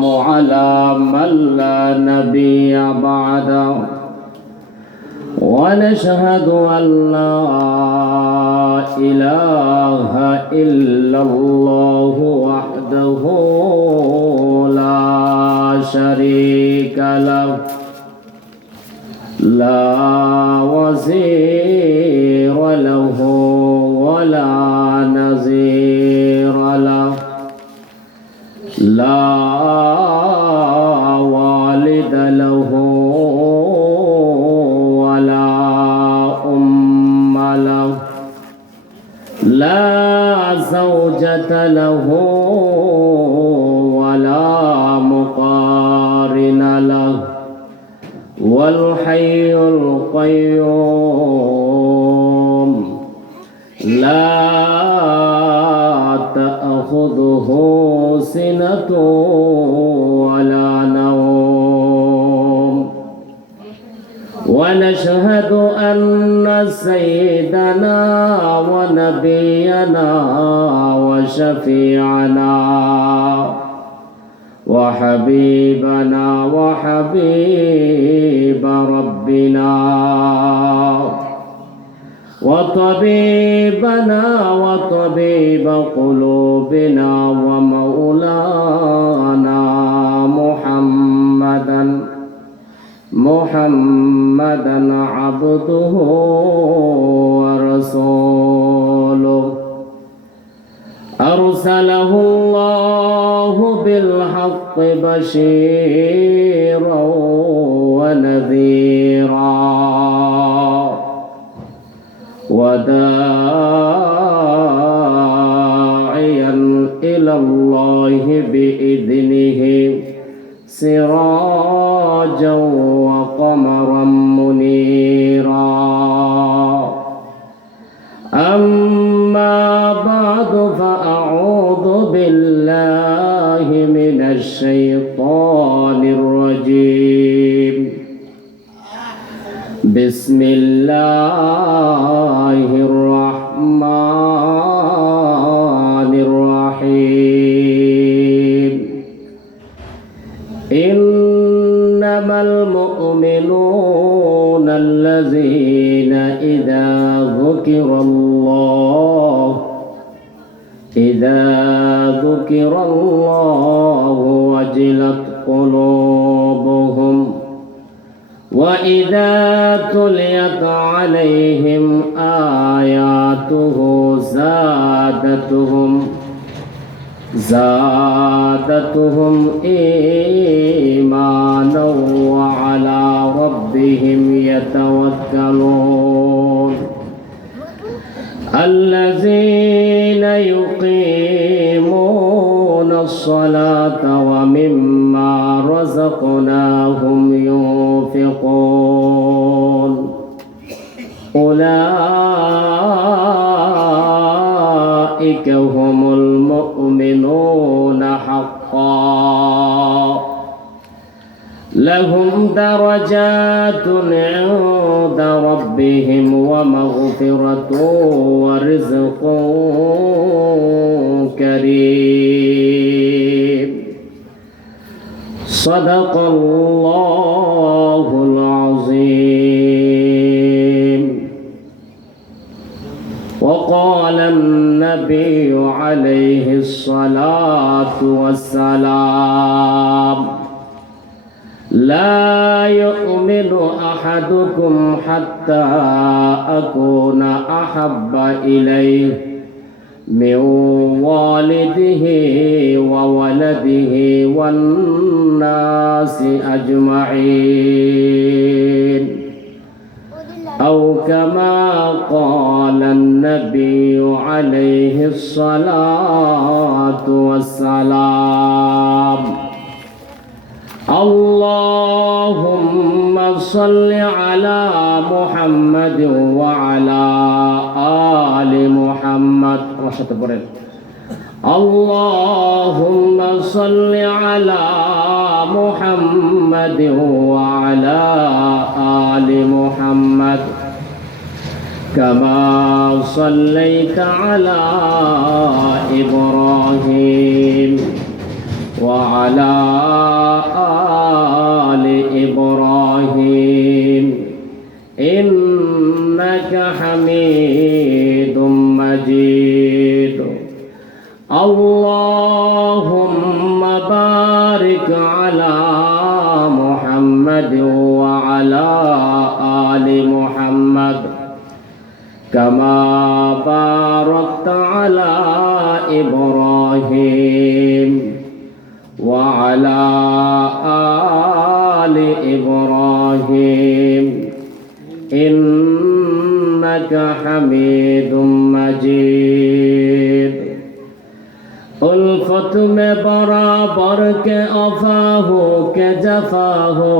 على من لا نبي بعده ونشهد أن لا إله إلا الله وحده لا شريك له لا وزير له ولا نظير له لا والد له ولا أم له لا زوجة له ولا مقارن له والحي القيوم لا تأخذه سنة ولا نوم ونشهد أن سيدنا ونبينا وشفيعنا وحبيبنا وحبيب ربنا وطبيبنا وطبيب قلوبنا ومولانا محمدا عبده ورسوله أرسله الله بالحق بشيرا ونذيرا وداعيا إلى الله بإذنه سراجا وقمرا منيرا أما بعد فأعوذ بالله من الشيطان الرجيم بسم الله الرحمن الرحيم إنما المؤمنون الذين إذا ذكر الله وجلت قلوبهم وإذا تليت عليهم آياته زادتهم إيمانا وعلى ربهم يتوكلون الذين يقيمون الصلاة ومما رزقناهم ينفقون أولئك هم المؤمنون حقا لهم درجات عند ربهم ومغفرة ورزق كريم صدق الله العظيم. وقال النبي عليه الصلاة والسلام لا يؤمن أحدكم حتى أكون أحب إليه من والده وولده والناس أجمعين أو كما قال النبي عليه الصلاة والسلام. اللهم صل على محمد وعلى آل محمد. اللهم صل على محمد وعلى آل محمد كما صليت على إبراهيم وعلى آل إبراهيم إنك حميد مجيد اللهم بارك على محمد وعلى آل محمد كما باركت على إبراهيم وعلى آل إبراهيم إنك حميد مجيد उल्फत में बराबर के अफा हो के जफा हो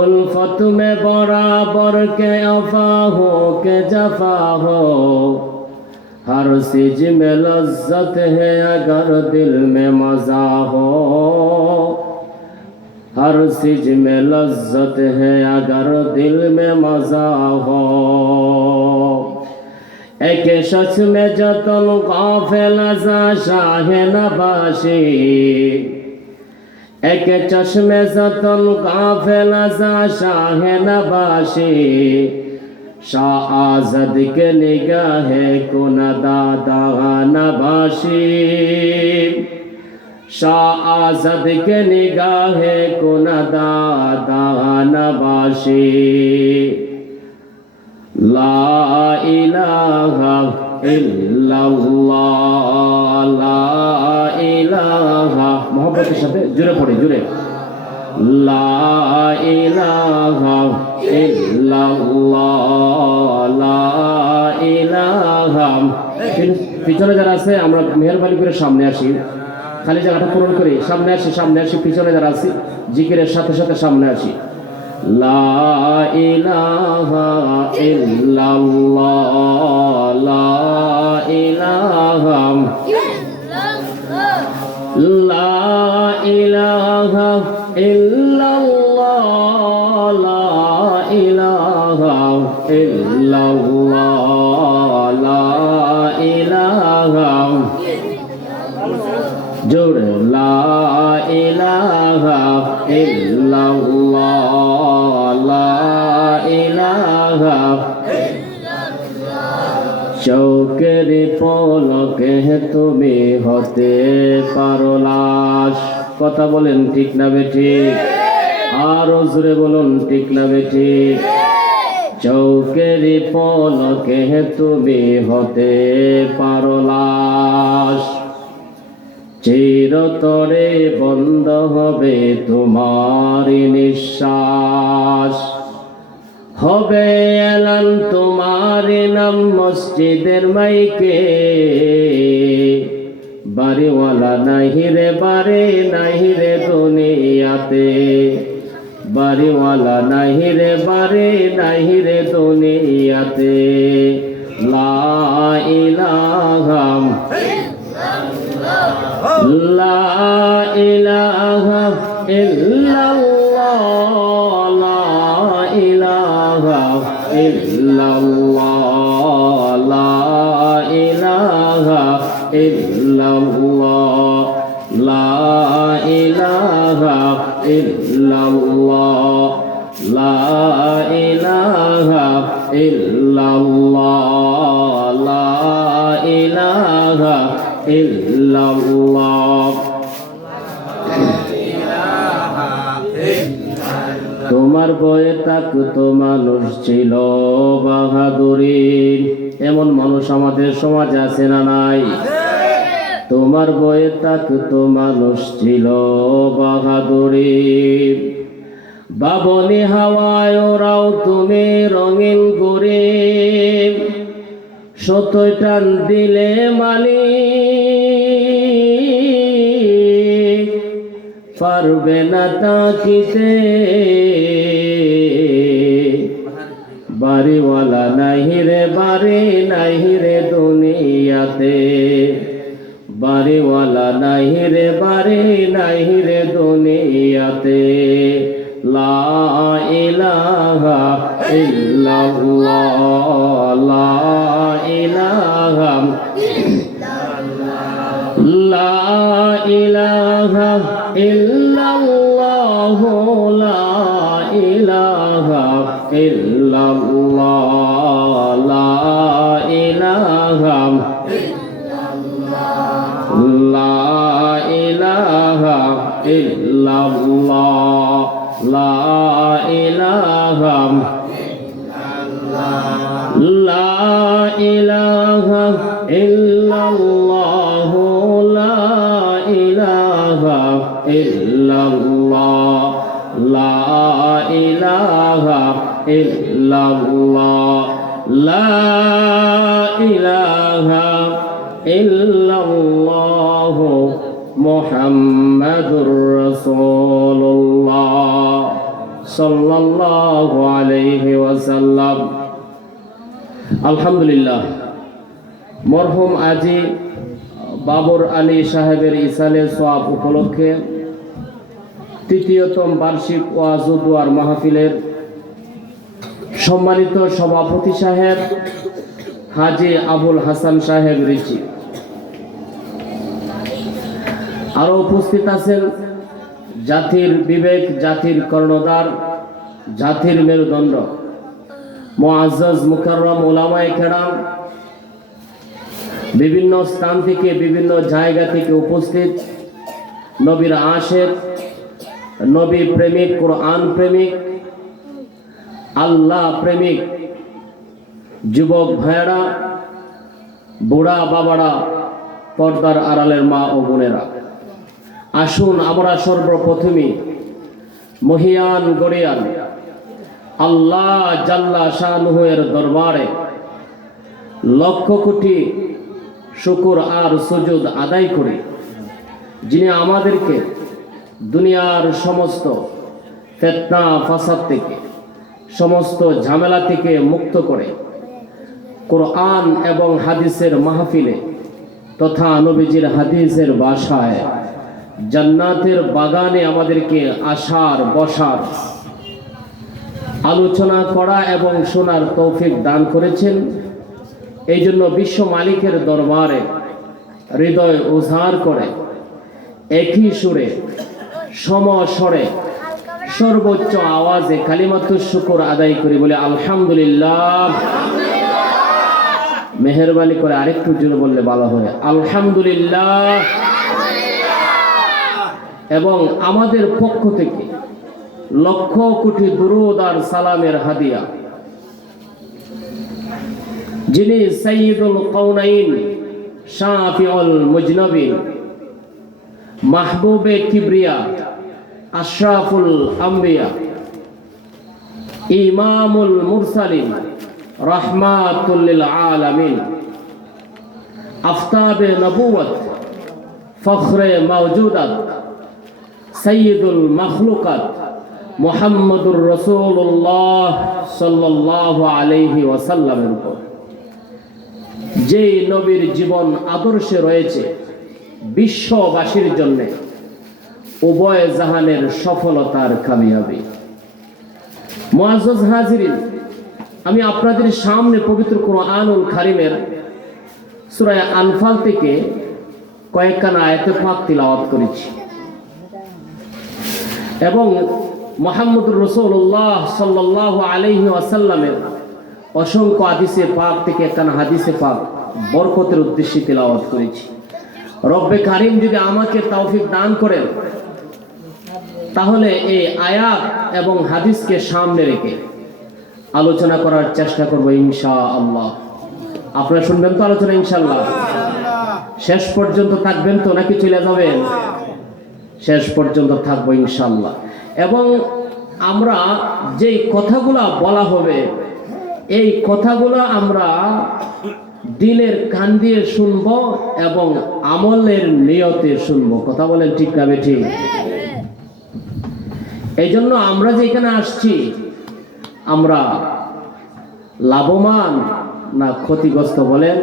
उल्फत में बराबर के अफा हो के जफा हो हर चीज में लज्जत है अगर दिल में मजा हो हर चीज में लज्जत है अगर दिल में मजा हो एक शख्स में जतन गाफिल जा शाह नबाशी एक चश्मे जतन गाफिल जा शाह नबाशी शाह आज़द के निगाह को दादा नबाशी शाह आज़द के निगाह को दादा नबाशी ला इलाहा इल्लल्लाह ला इलाहा मोहब्बत के साथ जुड़े पड़े जुड़े ला इलाहा इल्लल्लाह ला इलाहा পিছনে যারা আছে আমরা মেহেরবানি করে সামনে আসি খালি জায়গাটা পূরণ করি সামনে আসি পিছনে যারা আছি জিকিরের সাথে সাথে সামনে আসি লা ইলাহা ইল্লাল্লাহ লা ইলাহা লা ইলাহা ইল্লাল্লাহ লা ইলাহা ইল্লাল্লাহ লা ইলাহা জোরে লা ইলাহা ইল্লাল্লাহ চৌকের পলকে তুমি হতে পারো লাশ কথা বলেন ঠিক না বেঠিক আরো জোরে বলুন ঠিক না বেঠিক চৌকের পলকে তুমি হতে পারো লাশ চিরতরে বন্ধ হবে তোমার নিঃশ্বাস হবে এলান তোমার নাম মসজিদের মাইকে বাড়িওয়ালা নাহি রে বারে নাহি রে দুনিয়াতে বাড়িওয়ালা নাহি রে বারে নাহি রে দুনিয়াতে লা ইলাহা লা ইলাহা ইল্লাল্লাহ লা ইলাহা ইল্লাল্লাহ লা ইলাহা ইল্লাল্লাহ লা ইলাহা ইল্লাল্লাহ লা ইলাহা ইল্লাল্লাহ লা ইলাহা ইল্লাল্লাহ তোমার বয়ে থাকতো মানুষ ছিল বাহাদুরি এমন মানুষ আমাদের সমাজে আছে না নাই তোমার বয়ে থাকতো মানুষ ছিল বাহাদুরি বাবনি হাওয়ায় ওরাও তুমি রঙিন করে সতই টান দিলে মালিক পারবে না তাকিতে বাড়িওয়ালা নাহি রে বাড়ি নাহি রে দুনিয়াতে বাড়িওয়ালা নাহি রে বাড়ি নাহি রে দুনিয়াতে লা ইলাহা ইল্লাল্লাহ লা ইলাহা লা ইলাহা ইল্লাল্লাহ লা ইলাহা ইল্লাল্লাহ লা ইলাহা লা ইলাহা ইল্লাল্লাহ লা ইলাহা লা ইলাহা ইল্লাল্লাহ লা ইলাহা ইল্লাল্লাহ লা ইলাহা ইল্লাল্লাহ লা ইলাহা ইল্লাল্লাহ মুহাম্মাদুর রাসূলুল্লাহ সাল্লাল্লাহু আলাইহি ওয়াসাল্লাম। আলহামদুলিল্লাহ, মরহুম আজি বাবর আলী সাহেবের ইসালে সোয়াব উপলক্ষে তৃতীয়তম বার্ষিক ওয়াজ ও দুয়ার মাহফিলের সম্মানিত সভাপতি সাহেব হাজী আবুল হাসান সাহেব রিচি, আরো উপস্থিত আছেন জাতির বিবেক, জাতির কর্ণধার, জাতির মেরুদণ্ড মুআজ্জাজ মুকাররম উলামায়ে কেরাম, বিভিন্ন স্থান থেকে বিভিন্ন জায়গা থেকে উপস্থিত নবীর আশিক, নবী প্রেমিক, কোরআন প্রেমিক, আল্লাহ প্রেমিক যুবক ভাইয়েরা, বুড়া বাবারা, পর্দার আড়ালের মা ও বোনেরা, আসুন আমরা সর্বপ্রথমে মহিয়ান গড়িয়ান আল্লাহ জাল্লা শানুহু এর দরবারে লক্ষ কোটি শুকর আর সুজুদ আদায় করি, যিনি আমাদেরকে দুনিয়ার সমস্ত ফিতনা ফাসাদ থেকে, সমস্ত ঝামেলা থেকে মুক্ত করে কোরআন এবং হাদিসের মাহফিলে তথা নবীজির হাদিসের ভাষায় জান্নাতের বাগানে আমাদেরকে আসার, বসার, আলোচনা করা এবং শোনার তৌফিক দান করেছেন। এই জন্য বিশ্ব মালিকের দরবারে হৃদয় উজাড় করে একই সুরে, সমস্বরে, সর্বোচ্চ আওয়াজে কালিমাতুশ শুকর আদায় করি, বলে আলহামদুলিল্লাহ। মেহেরবানি করে আরেকটু জোরে বললে ভালো হয়, আলহামদুলিল্লাহ। এবং আমাদের পক্ষ থেকে লক্ষ কোটি দুরূদ আর সালামের হাদিয়া যিনি সাইয়্যিদুল কাউনাইন, শাফিউল মুজনবিন, মাহবুবে কিবরিয়া, আশরাফুল আম্বিয়া, ইমামুল মুরসালিন, রাহমাতুল লিল আলামিন, আফতাবে নবুওয়াত, ফখরে মাওজুদাত, সাইয়্যিদুল মাখলুকাত মুহাম্মদুর রাসূলুল্লাহ সাল্লাল্লাহু আলাইহি ওয়াসাল্লামের উপর যে নবীর জীবন আদর্শে রয়েছে বিশ্ববাসীর জন্য উভয় জাহানের সফলতার কামিয়াবি। মুআজ্জাজ হাজিরিন, আমি আপনাদের সামনে পবিত্র কোরআনুল কারীমের সূরা আনফাল থেকে কয়েকখানা আয়াতে পাক তিলাওয়াত করেছি এবং মুহাম্মদুর রাসূলুল্লাহ সাল্লাল্লাহু আলাইহি ওয়াসাল্লামের অসংখ্য হাদিসে পাক থেকে একখানা হাদিসে পাক বরকতের উদ্দেশ্যে তিলাওয়াত করেছি। রব্বে কারীম যদি আমাকে তৌফিক দান করেন তাহলে এই আয়াত এবং হাদিসকে সামনে রেখে আলোচনা করার চেষ্টা করব ইনশাআল্লাহ। আপনারা শুনবেন তো আলোচনা ইনশাআল্লাহ? শেষ পর্যন্ত থাকবেন তো নাকি চলে যাবেন? শেষ পর্যন্ত থাকবো ইনশাআল্লাহ। এবং আমরা যেই কথাগুলা বলা হবে এই কথাগুলো আমরা দিলের কান দিয়ে শুনবো এবং আমলের নিয়তে শুনবো। কথা বলেন ঠিক না বেঠিক? এই জন্য আমরা যে এখানে আসছি আমরা লাভবান না ক্ষতিগ্রস্ত? বলেন,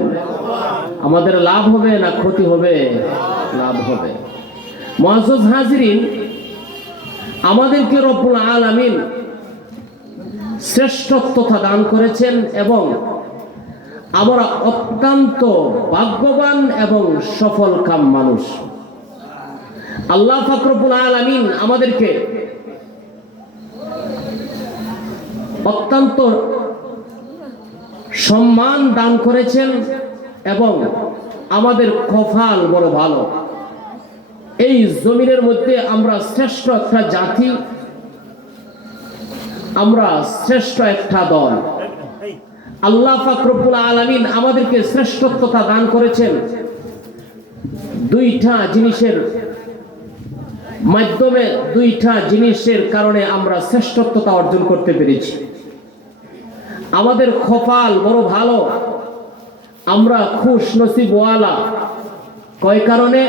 আমাদের লাভ হবে না ক্ষতি হবে? লাভ হবে। মুআজ্জাজ হাজিরিন, আমাদেরকে রব্বুল আলামিন শ্রেষ্ঠত্বতা দান করেছেন এবং আমরা অত্যন্ত ভাগ্যবান এবং সফল কাম মানুষ। আল্লাহ পাক রব্বুল আলামিন আমাদেরকে অত্যন্ত সম্মান দান করেছেন এবং আমাদের কপাল বড় ভালো। এই জমিনের মধ্যে আমরা শ্রেষ্ঠ একটা জাতি, আমরা শ্রেষ্ঠ একটা দল। আল্লাহ পাক রব্বুল আলামিন আমাদেরকে শ্রেষ্ঠত্বতা দান করেছেন দুইটা জিনিসের মাধ্যমে, দুইটা জিনিসের কারণে আমরা শ্রেষ্ঠত্বতা অর্জন করতে পেরেছি। আমাদের কপাল বড় ভালো, আমরা খুশ নসিবওয়ালা। কয় কারণে?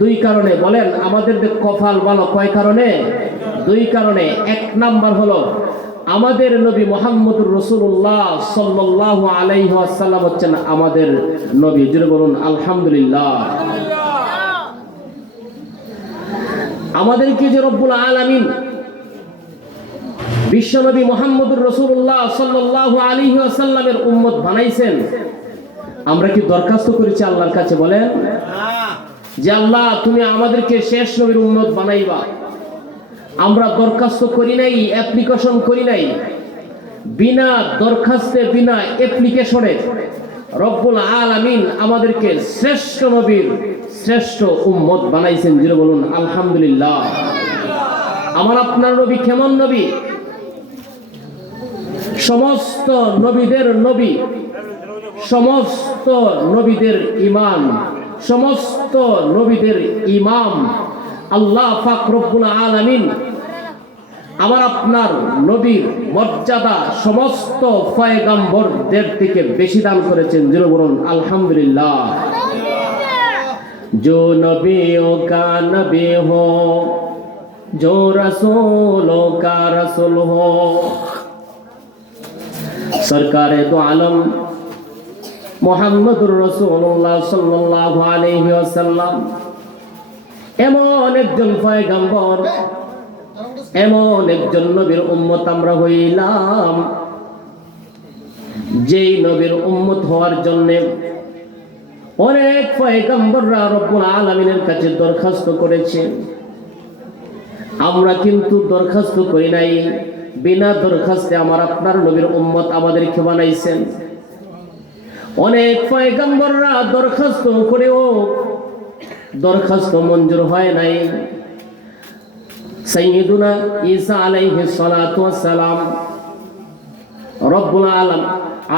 দুই কারণে। বলেন আমাদের কপাল ভালো কয় কারণে? দুই কারণে। এক নাম্বার হলো আমাদের নবী মুহাম্মদুর রাসূলুল্লাহ সাল্লাল্লাহু আলাইহি ওয়াসাল্লাম হচ্ছেন আমাদের নবী। জোরে বলুন আলহামদুলিল্লাহ। আমাদেরকে যে রব্বুল আলামিন বিশ্বনবী মুহাম্মদুর রাসূলুল্লাহ সাল্লাল্লাহু আলাইহি ওয়াসাল্লামের উম্মত বানাইছেন, আমরা কি দরখাস্ত করেছি আল্লাহর কাছে? বলেন যে আল্লাহ তুমি আমাদেরকে শেষ নবীর উম্মত বানাইবা। আমরা দরখাস্ত করি নাই, অ্যাপ্লিকেশন করি নাই। বিনা দরখাস্তে, বিনা অ্যাপ্লিকেশনে রব্বুল আলামিন আমাদেরকে শ্রেষ্ঠ নবীর শ্রেষ্ঠ উম্মত বানাইছেন। যিনি বলুন আলহামদুলিল্লাহ। আমার আপনার নবী কেমন নবী? সমস্ত নবীদের নবী, সমস্ত নবীদের ইমাম, সমস্ত নবীদের ইমাম আল্লাহ পাক রব্বুল আলামিন আমার আপনার নবীর মর্যাদা সমস্ত পয়গম্বরদের থেকে বেশি দান করেছেন। যিনি বলুন আলহামদুলিল্লাহ। जो नबियों का नबी हो, जो रसूलों का रसूल हो, सरकार दो आलम मुहम्मदुर रसूलुल्लाह सल्लल्लाहु अलैहि वसल्लम এমন একজন পয়গম্বর, এমন একজন নবীর উম্মত আমরা হইলাম, যেই নবীর উম্মত হওয়ার জন্য অনেক পয়গম্বররা রব্বুল আলামিনের কাছে দরখাস্ত করেছে। আমরা কিন্তু দরখাস্ত করি নাই। বিনা দরখাস্তে আমার আপনার নবীর উম্মত আমাদেরকে বানাইছেন। অনেক পয়গম্বররা দরখাস্ত করেও দরখাস্ত মঞ্জুর হয় নাই। সাইয়্যিদুনা ঈসা আলাইহিস সালাতু ওয়াস সালাম রব্বুল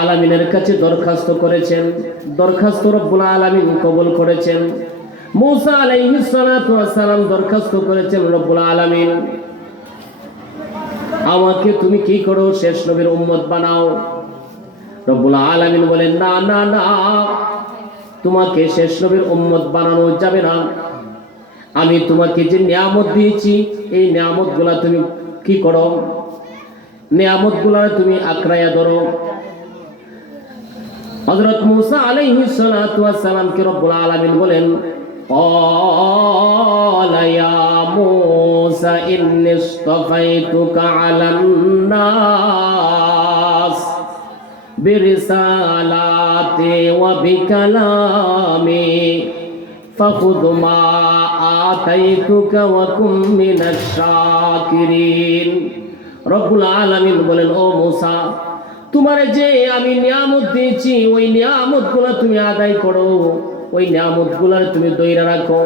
আলামিনের কাছে দরখাস্ত করেছেন, দরখাস্ত রব্বুল আলামিন কবুল করেছেন। মুসা আলাইহিস সালাতু ওয়াস সালাম দরখাস্ত করেছেন, রব্বুল আলামিন আমাকে তুমি কি করো? শেষ নবীর উম্মত বানাও। রব্বুল আলামিন বলেন না না না, তোমাকে শেষ নবীর উম্মত বানানো যাবে না। আমি তোমাকে যে নিয়ামত দিয়েছি এই নিয়ামতগুলা তুমি কি করো? নিয়ামতগুলা তুমি আঁকড়াইয়া ধরো। হযরত মুসা আলাইহিস সালাতু ওয়াস সালামকে রব্বুল আলামিন বলেন ক্বালা ইয়া মুসা ইন্নী ইসতাফাইতুকা আলান নাস বিরিসালাতি ওয়া বিকালামি ফাখুদ মা আতাইতুকা ওয়া কুম মিনাশ শাকিরিন। রব্বুল আলামিন বলেন ও মুসা, তোমারে যে আমি নিয়ামত দিয়েছি ওই নিয়ামতগুলো তুমি আদায় করো, ওই নিয়ামতগুলো তুমি ধরে রাখো।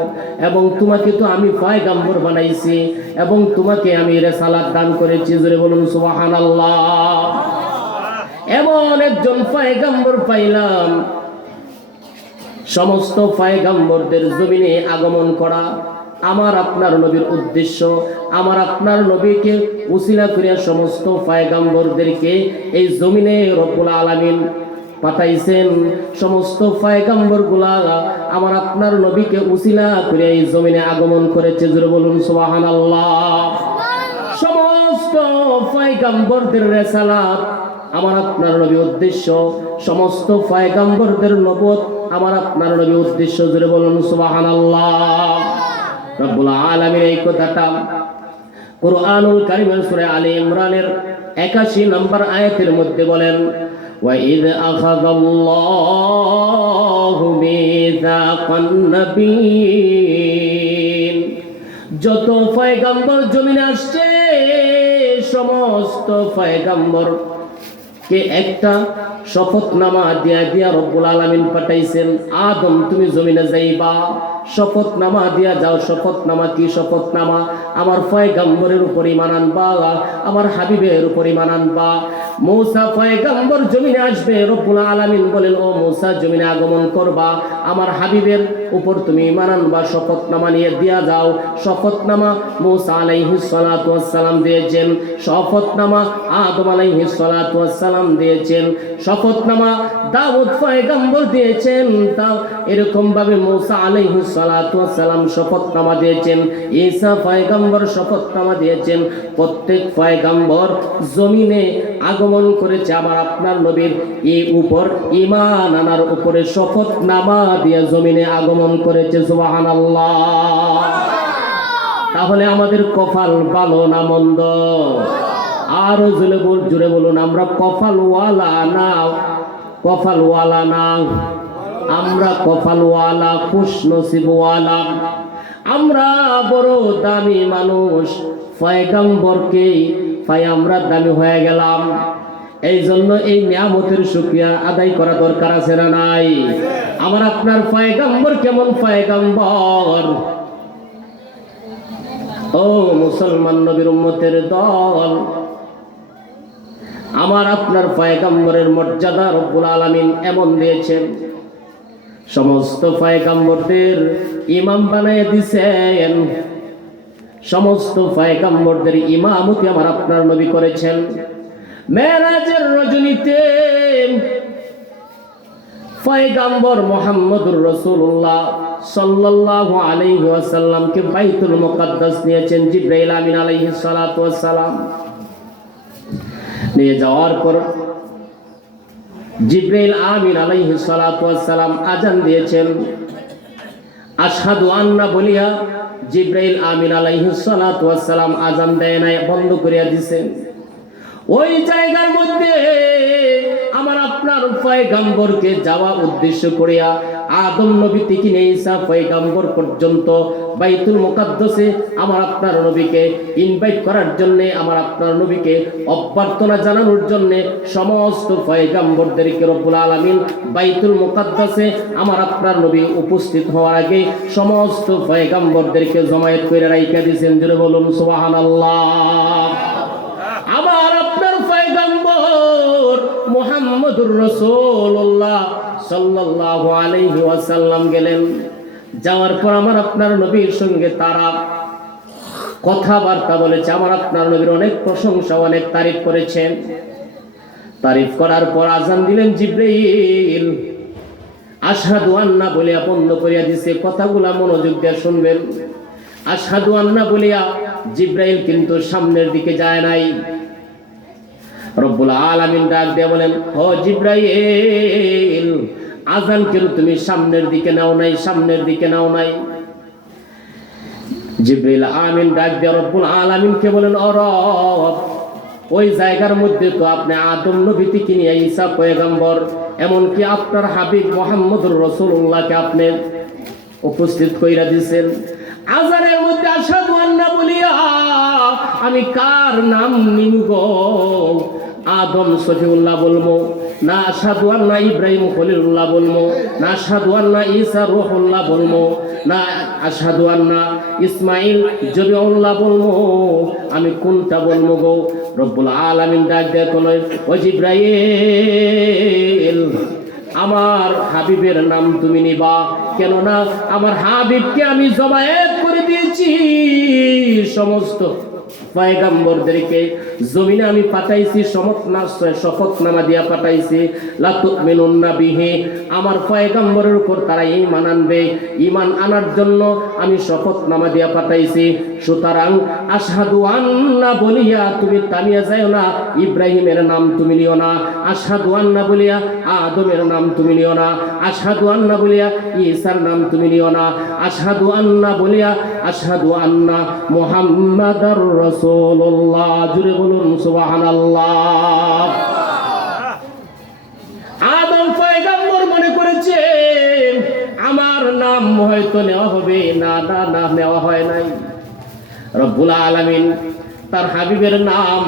এবং তোমাকে তো আমি পয়গম্বর বানাইছি এবং তোমাকে আমি রিসালাত দান করেছি। জোরে বলুন সুবহানাল্লাহ। এমন একজন পয়গম্বর পাইলাম, সমস্ত পয়গম্বরদের জমিনে আগমন করা আমার আপনার নবীর উদ্দেশ্য। আমার আপনার নবীকে উসিলা করিয়া সমস্ত পয়গম্বরদেরকে এই জমিনে রব্বুল আলামিন পাঠাইছেন। সমস্ত পয়গম্বরগুলা আমার আপনার নবীকে উসিলা করিয়া এই জমিনে আগমন করেছে। জোরে বলুন সুবহানাল্লাহ। সমস্ত পয়গম্বরদের রিসালাত আমার আপনার নবী উদ্দেশ্য, সমস্ত পয়গম্বরদের নবুয়ত আমার আপনার নবী উদ্দেশ্য। জোরে বলুন সুবহানাল্লাহ। রব্বুল আলামিন এই কথাটা কুরআনুল কারীমের সূরা আলে ইমরানের ৮১ নম্বর আয়াতের মধ্যে বলেন وَإِذْ أَخَذَ اللَّهُ مِيثَاقَ النَّبِيِّينَ যত পয়গম্বর জমিনে আসছে সমস্ত পয়গম্বর কে একটা শপথনামা দিয়া দিয়া রব্বুল আলামিন পাঠাইছেন, আদম তুমি জমিনে যাইবা, শপথনামা দিয়া যাও। শপথনামা কি? শপথনামা আমার পয়গম্বরের উপর ঈমান আনবা, আমার হাবিবের উপর ঈমান আনবা। মূসা পয়গম্বর জমিনে আসবে, রব্বুল আলামিন বলেন ও মূসা জমিনে আগমন করবা, আমার হাবিবের উপর তুমি ঈমান আনবা, শপথনামা নিয়ে দিয়া যাও। শপথনামা মূসা আলাইহিস সালাতু ওয়াস সালাম দিয়েছেন, শপথনামা আদম আলাইহিস সালাতু ওয়াস সালাম দিয়েছেন, শপথনামা দাউদ পয়গম্বর দিয়েছেন। তা এরকম ভাবে মূসা আলাইহিস সালাতু ওয়াস সালাম শপথনামা দিয়েছেন, ঈসা পয়গম্বর শপথনামা দিয়েছেন। প্রত্যেক পয়গম্বর জমিনে আগমন করেছে আমার আপনার নবীর এই উপর ঈমান আনার উপরে শপথনামা দিয়ে জমিনে আগমন করেছে। সুবহানাল্লাহ। তাহলে আমাদের কপাল ভালো না মন্দ? আরো জোরে বলুন, আমরা কপালওয়ালা না কপালওয়ালা না? আমরা কপালওয়ালা, খুশনসিবওয়ালা। আমরা বড় দামি মানুষ, পয়গম্বরকে পাই আমরা দামি হয়ে গেলাম। এই জন্য এই নিয়ামতের শুকরিয়া আদায় করা দরকার আছে না নাই? আমার আপনার পয়গম্বর কেমন পয়গম্বর! ও মুসলমান নবীর উম্মতের দল, আমার আপনার পয়গম্বরের মর্যাদা রব্বুল আলামিন এমন দিয়েছেন, সমস্ত পয়গম্বরদের ইমাম বানায় দিয়েছেন, সমস্ত পয়গম্বরদের ইমামতি আমার আপনার নবী করেছেন। মেরাজের রজনীতে পয়গম্বর মুহাম্মদুর রাসূলুল্লাহ সাল্লাল্লাহু আলাইহি ওয়াসাল্লামকে বাইতুল মুকাদ্দাস নিয়েছেন জিবরাইল আমিন আলাইহিস সালাতু ওয়াস সালাম। নিয়ে যাওয়ার পর জিবরাইল আমিন আলাইহিস সালাতু ওয়াস সালাম আযান দিয়েছেন। আশহাদু আন্না বলিয়া জিবরাইল আমিন আলাইহিস সালাতু ওয়াস সালাম আযান দেয় নাই, বন্ধ করিয়া দিয়েছেন। ওই জায়গার মধ্যে আমার আপনার পয়গম্বরকে যাওয়া উদ্দেশ্য করিয়া আদম নবী থেকে নিয়ে ঈসা পয়গম্বর পর্যন্ত বাইতুল মুকাদ্দাসে আমার আপনার নবীকে ইনভাইট করার জন্য, আমার আপনার নবীকে অভ্যর্থনা জানানোর জন্য সমস্ত পয়গম্বরদেরকে রব্বুল আলামিন বাইতুল মুকাদ্দাসে আমার আপনার নবী উপস্থিত হওয়ার আগে সমস্ত পয়গম্বরদেরকে জমায়েত করে রাইখা দিয়েছেন। জোরে বলুন সুবহানাল্লাহ। আমার আপনার পয়গম্বর মুহাম্মদুর রাসূলুল্লাহ সাল্লাল্লাহু আলাইহি ওয়াসাল্লাম গেলেন। যাওয়ার পর আমার আপনার নবীর সঙ্গে তারা কথাবার্তা বলেছে, আমার আপনার নবীর অনেক প্রশংসা, অনেক তারিফ করেছেন। তারিফ করার পর আযান দিলেন জিবরাইল। আশহাদু আন্না বলিয়া বন্ধ করিয়া দিছে। কথাগুলা মনোযোগ দিয়ে শুনবেন। আশহাদু আন্না বলিয়া জিবরাইল কিন্তু সামনের দিকে যায় নাই। রব্বুল আলামিন ডাক দিয়ে বলেন, ও জিবরাইল, আযান কেন তুমি সামনের দিকে নাও নাই? সামনের দিকে নাও নাই? জিবরাইল আমিন ডাক দিয়ে রব্বুল আলামিনকে বলেন, ও রব, ওই জায়গার মধ্যে তো আপনি আদম নবী থেকে নিয়ে ঈসা পয়গম্বর, এমনকি আপনার হাবিব মুহাম্মদুর রাসূলুল্লাহকে আপনি উপস্থিত কইরা দিয়েছেন। আযানের মধ্যে আশহাদু আন্না বলিয়া আমি কার নাম নিব গো? আদম সফিউল্লাহ বলবো না, আশহাদু আন্না ইব্রাহিম খলিলুল্লাহ বলবো না, আশহাদু আন্না ঈসা রূহুল্লাহ বলবো না, আশহাদু আন্না ইসমাঈল জবিউল্লাহ বলবো? আমি কোনটা বলবো গো? রব্বুল আলামিন ডাক দিয়ে কয়, ও জিবরাইল, আমার হাবিবের নাম তুমি নিবা, কেননা আমার হাবিবকে আমি জবায়েত করে দিয়েছি। সমস্ত পয়গম্বরদেরকে জমিনে আমি পাঠাইছি, শপথনামা দিয়া পাঠাইছি। লা তুমিনুন্না বিহি, আমার পয়গম্বরের উপর তারা ঈমান আনবে। ঈমান আনার জন্য আমি শপথনামা দিয়া পাঠাইছি। সুতরাং আশহাদু আন্না বলিয়া তুমি থামিয়া যাও না, ইব্রাহিমের নাম তুমি নিও না। আশহাদু আন্না বলিয়া আদমের নাম তুমি নিও না। আশহাদু আন্না বলিয়া ঈসার নাম তুমি নিও না। আশহাদু আন্না বলিয়া আশহাদু আন্না মুহাম্মাদার রাসূলুল্লাহ। জুড়ে বলুন সুবহানাল্লাহ। আদম পয়গম্বর মনে করেছে আমার নাম হয়তো নেওয়া হবে, না না না, নেওয়া হয় নাই। রব্বুল আলামিন তার হাবিবের নাম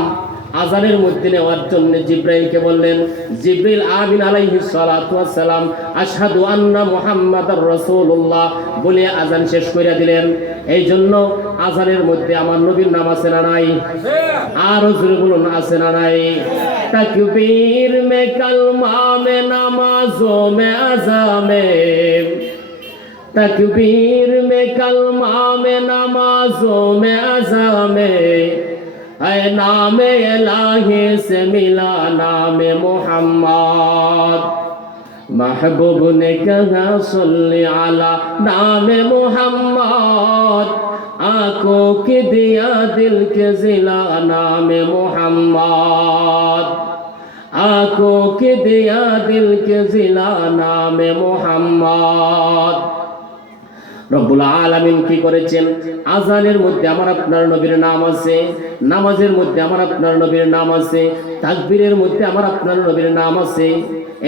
আজানের মধ্যে নেওয়ার জন্য জিব্রাইলকে বললেন, জিব্রাইল আমিন আলাইহিস সালাতু ওয়াস সালাম আশহাদু আন্না মুহাম্মাদার রাসূলুল্লাহ বলে আজান শেষ করে দিলেন। এই জন্য আজানের মধ্যে আমার নবীর নাম আছে না নাই? আর জোরে বলুন, আছে না নাই? তাকবীর মে কালমা মে নামাজো মে আযামে, तकबीर में कलमा में नमाजों में अज़ा में है नाम इलाही से मिला नाम मोहम्मद। महबूब ने कहा सल्ली अला नाम मोहम्मद, आंखों के दिया दिल के जिला नाम मोहम्मद, आंखों के दिया दिल के जिला नाम मोहम्मद। রব্বুল আলামিন কি করেছেন? আজানের মধ্যে আমার আপনার নবীর নাম আছে, নামাজের মধ্যে আমার আপনার নবীর নাম আছে, তাকবীরের মধ্যে আমার আপনার নবীর নাম আছে,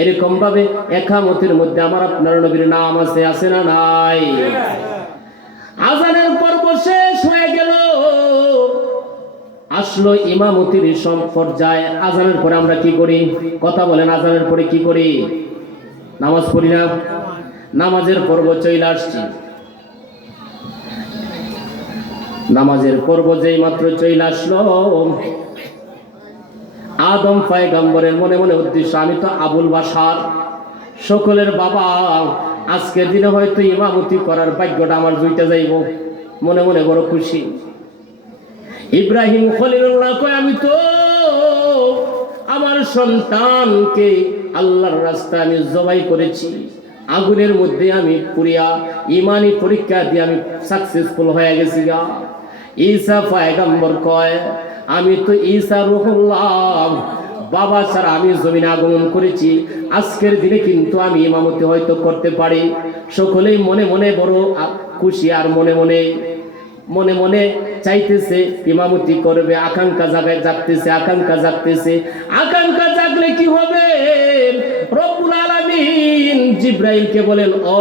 এরকম ভাবে ইকামতের মধ্যে আমার আপনার নবীর নাম আছে, আছে না নাই? আজানের পর্ব শেষ হয়ে গেল, আসলো ইমামতির পর্যায়ে। আজানের পরে আমরা কি করি? কথা বলেন, আজানের পরে কি করি? নামাজ পড়ি না? নামাজের পর্ব চলে আসছে। নামাজের পর্ব যেই মাত্র চলে আসলো, আদম পয়গম্বরের মনে মনে উদ্দেশ্য, আমি তো আবুল বাশার, সকলের বাবা, আজকের দিনে হয়তো ইমামতি করার ভাগ্যটা আমার জুইতে যাইব। মনে মনে বড় খুশি। ইব্রাহিম খলিলুল্লাহ কয়, আমি তো আমার সন্তানকে আল্লাহর রাস্তায় আমি জবাই করেছি, আগুনের মধ্যে আমি পুরিয়া ইমানি পরীক্ষা দিয়ে আমি সাকসেসফুল হয়ে গেছি গা। ঈসা পয়গম্বর কয়, আমি তো ঈসা রূহুল্লাহ, বাবা ছাড়া আমি জমিনে আগমন করেছি, আজকের দিনে কিন্তু আমি ইমামতি হয়তো করতে পারি। সকলেই মনে মনে বড় খুশি, আর মনে মনে মনে মনে চাইতেছে ইমামতি করবে, আকাঙ্ক্ষা জাগতেছে, আকাঙ্ক্ষা জাগতেছে। আকাঙ্ক্ষা জাগলে কি হবে? রব্বুল আলামিন জিব্রাইলকে বলেন, ও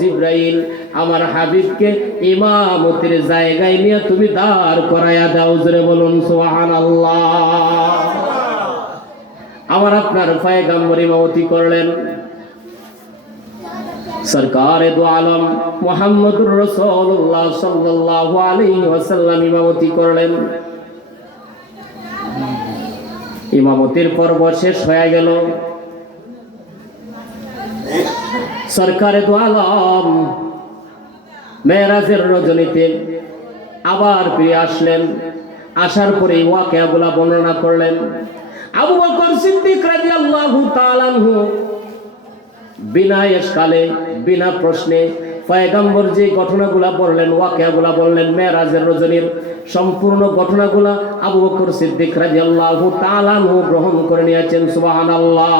জিব্রাইল, আমার হাবিবকে ইমামতির জায়গায় নিয়ে তুমি দাঁড় করায়া দাও। জোরে বলুন সুবহানাল্লাহ। আমার আপনার পয়গম্বর ইমামতি করলেন। সরকারে দু আলম মুহাম্মদুর রাসূলুল্লাহ সাল্লাল্লাহু আলাইহি ওয়াসাল্লাম ইমামতি করলেন। ইমামতির পর্ব শেষ হয়ে গেল। সরকারে দু আলম মেরাজের রজনীতে আবার ফিরে আসলেন। আসার পরে ওয়াকিয়াগুলা বর্ণনা করলেন। আবু বকর সিদ্দিক রাদিয়াল্লাহু তাআলা আনহু বিনা ইশকালে, বিনা প্রশ্নে পয়গম্বর যে ঘটনাগুলা বললেন, ওয়াকিয়াগুলা বললেন, মেরাজের রজনীর সম্পূর্ণ ঘটনাগুলা আবু বকর সিদ্দিক রাদিয়াল্লাহু তাআলা আনহু গ্রহণ করে নিয়েছেন। সুবহানাল্লাহ।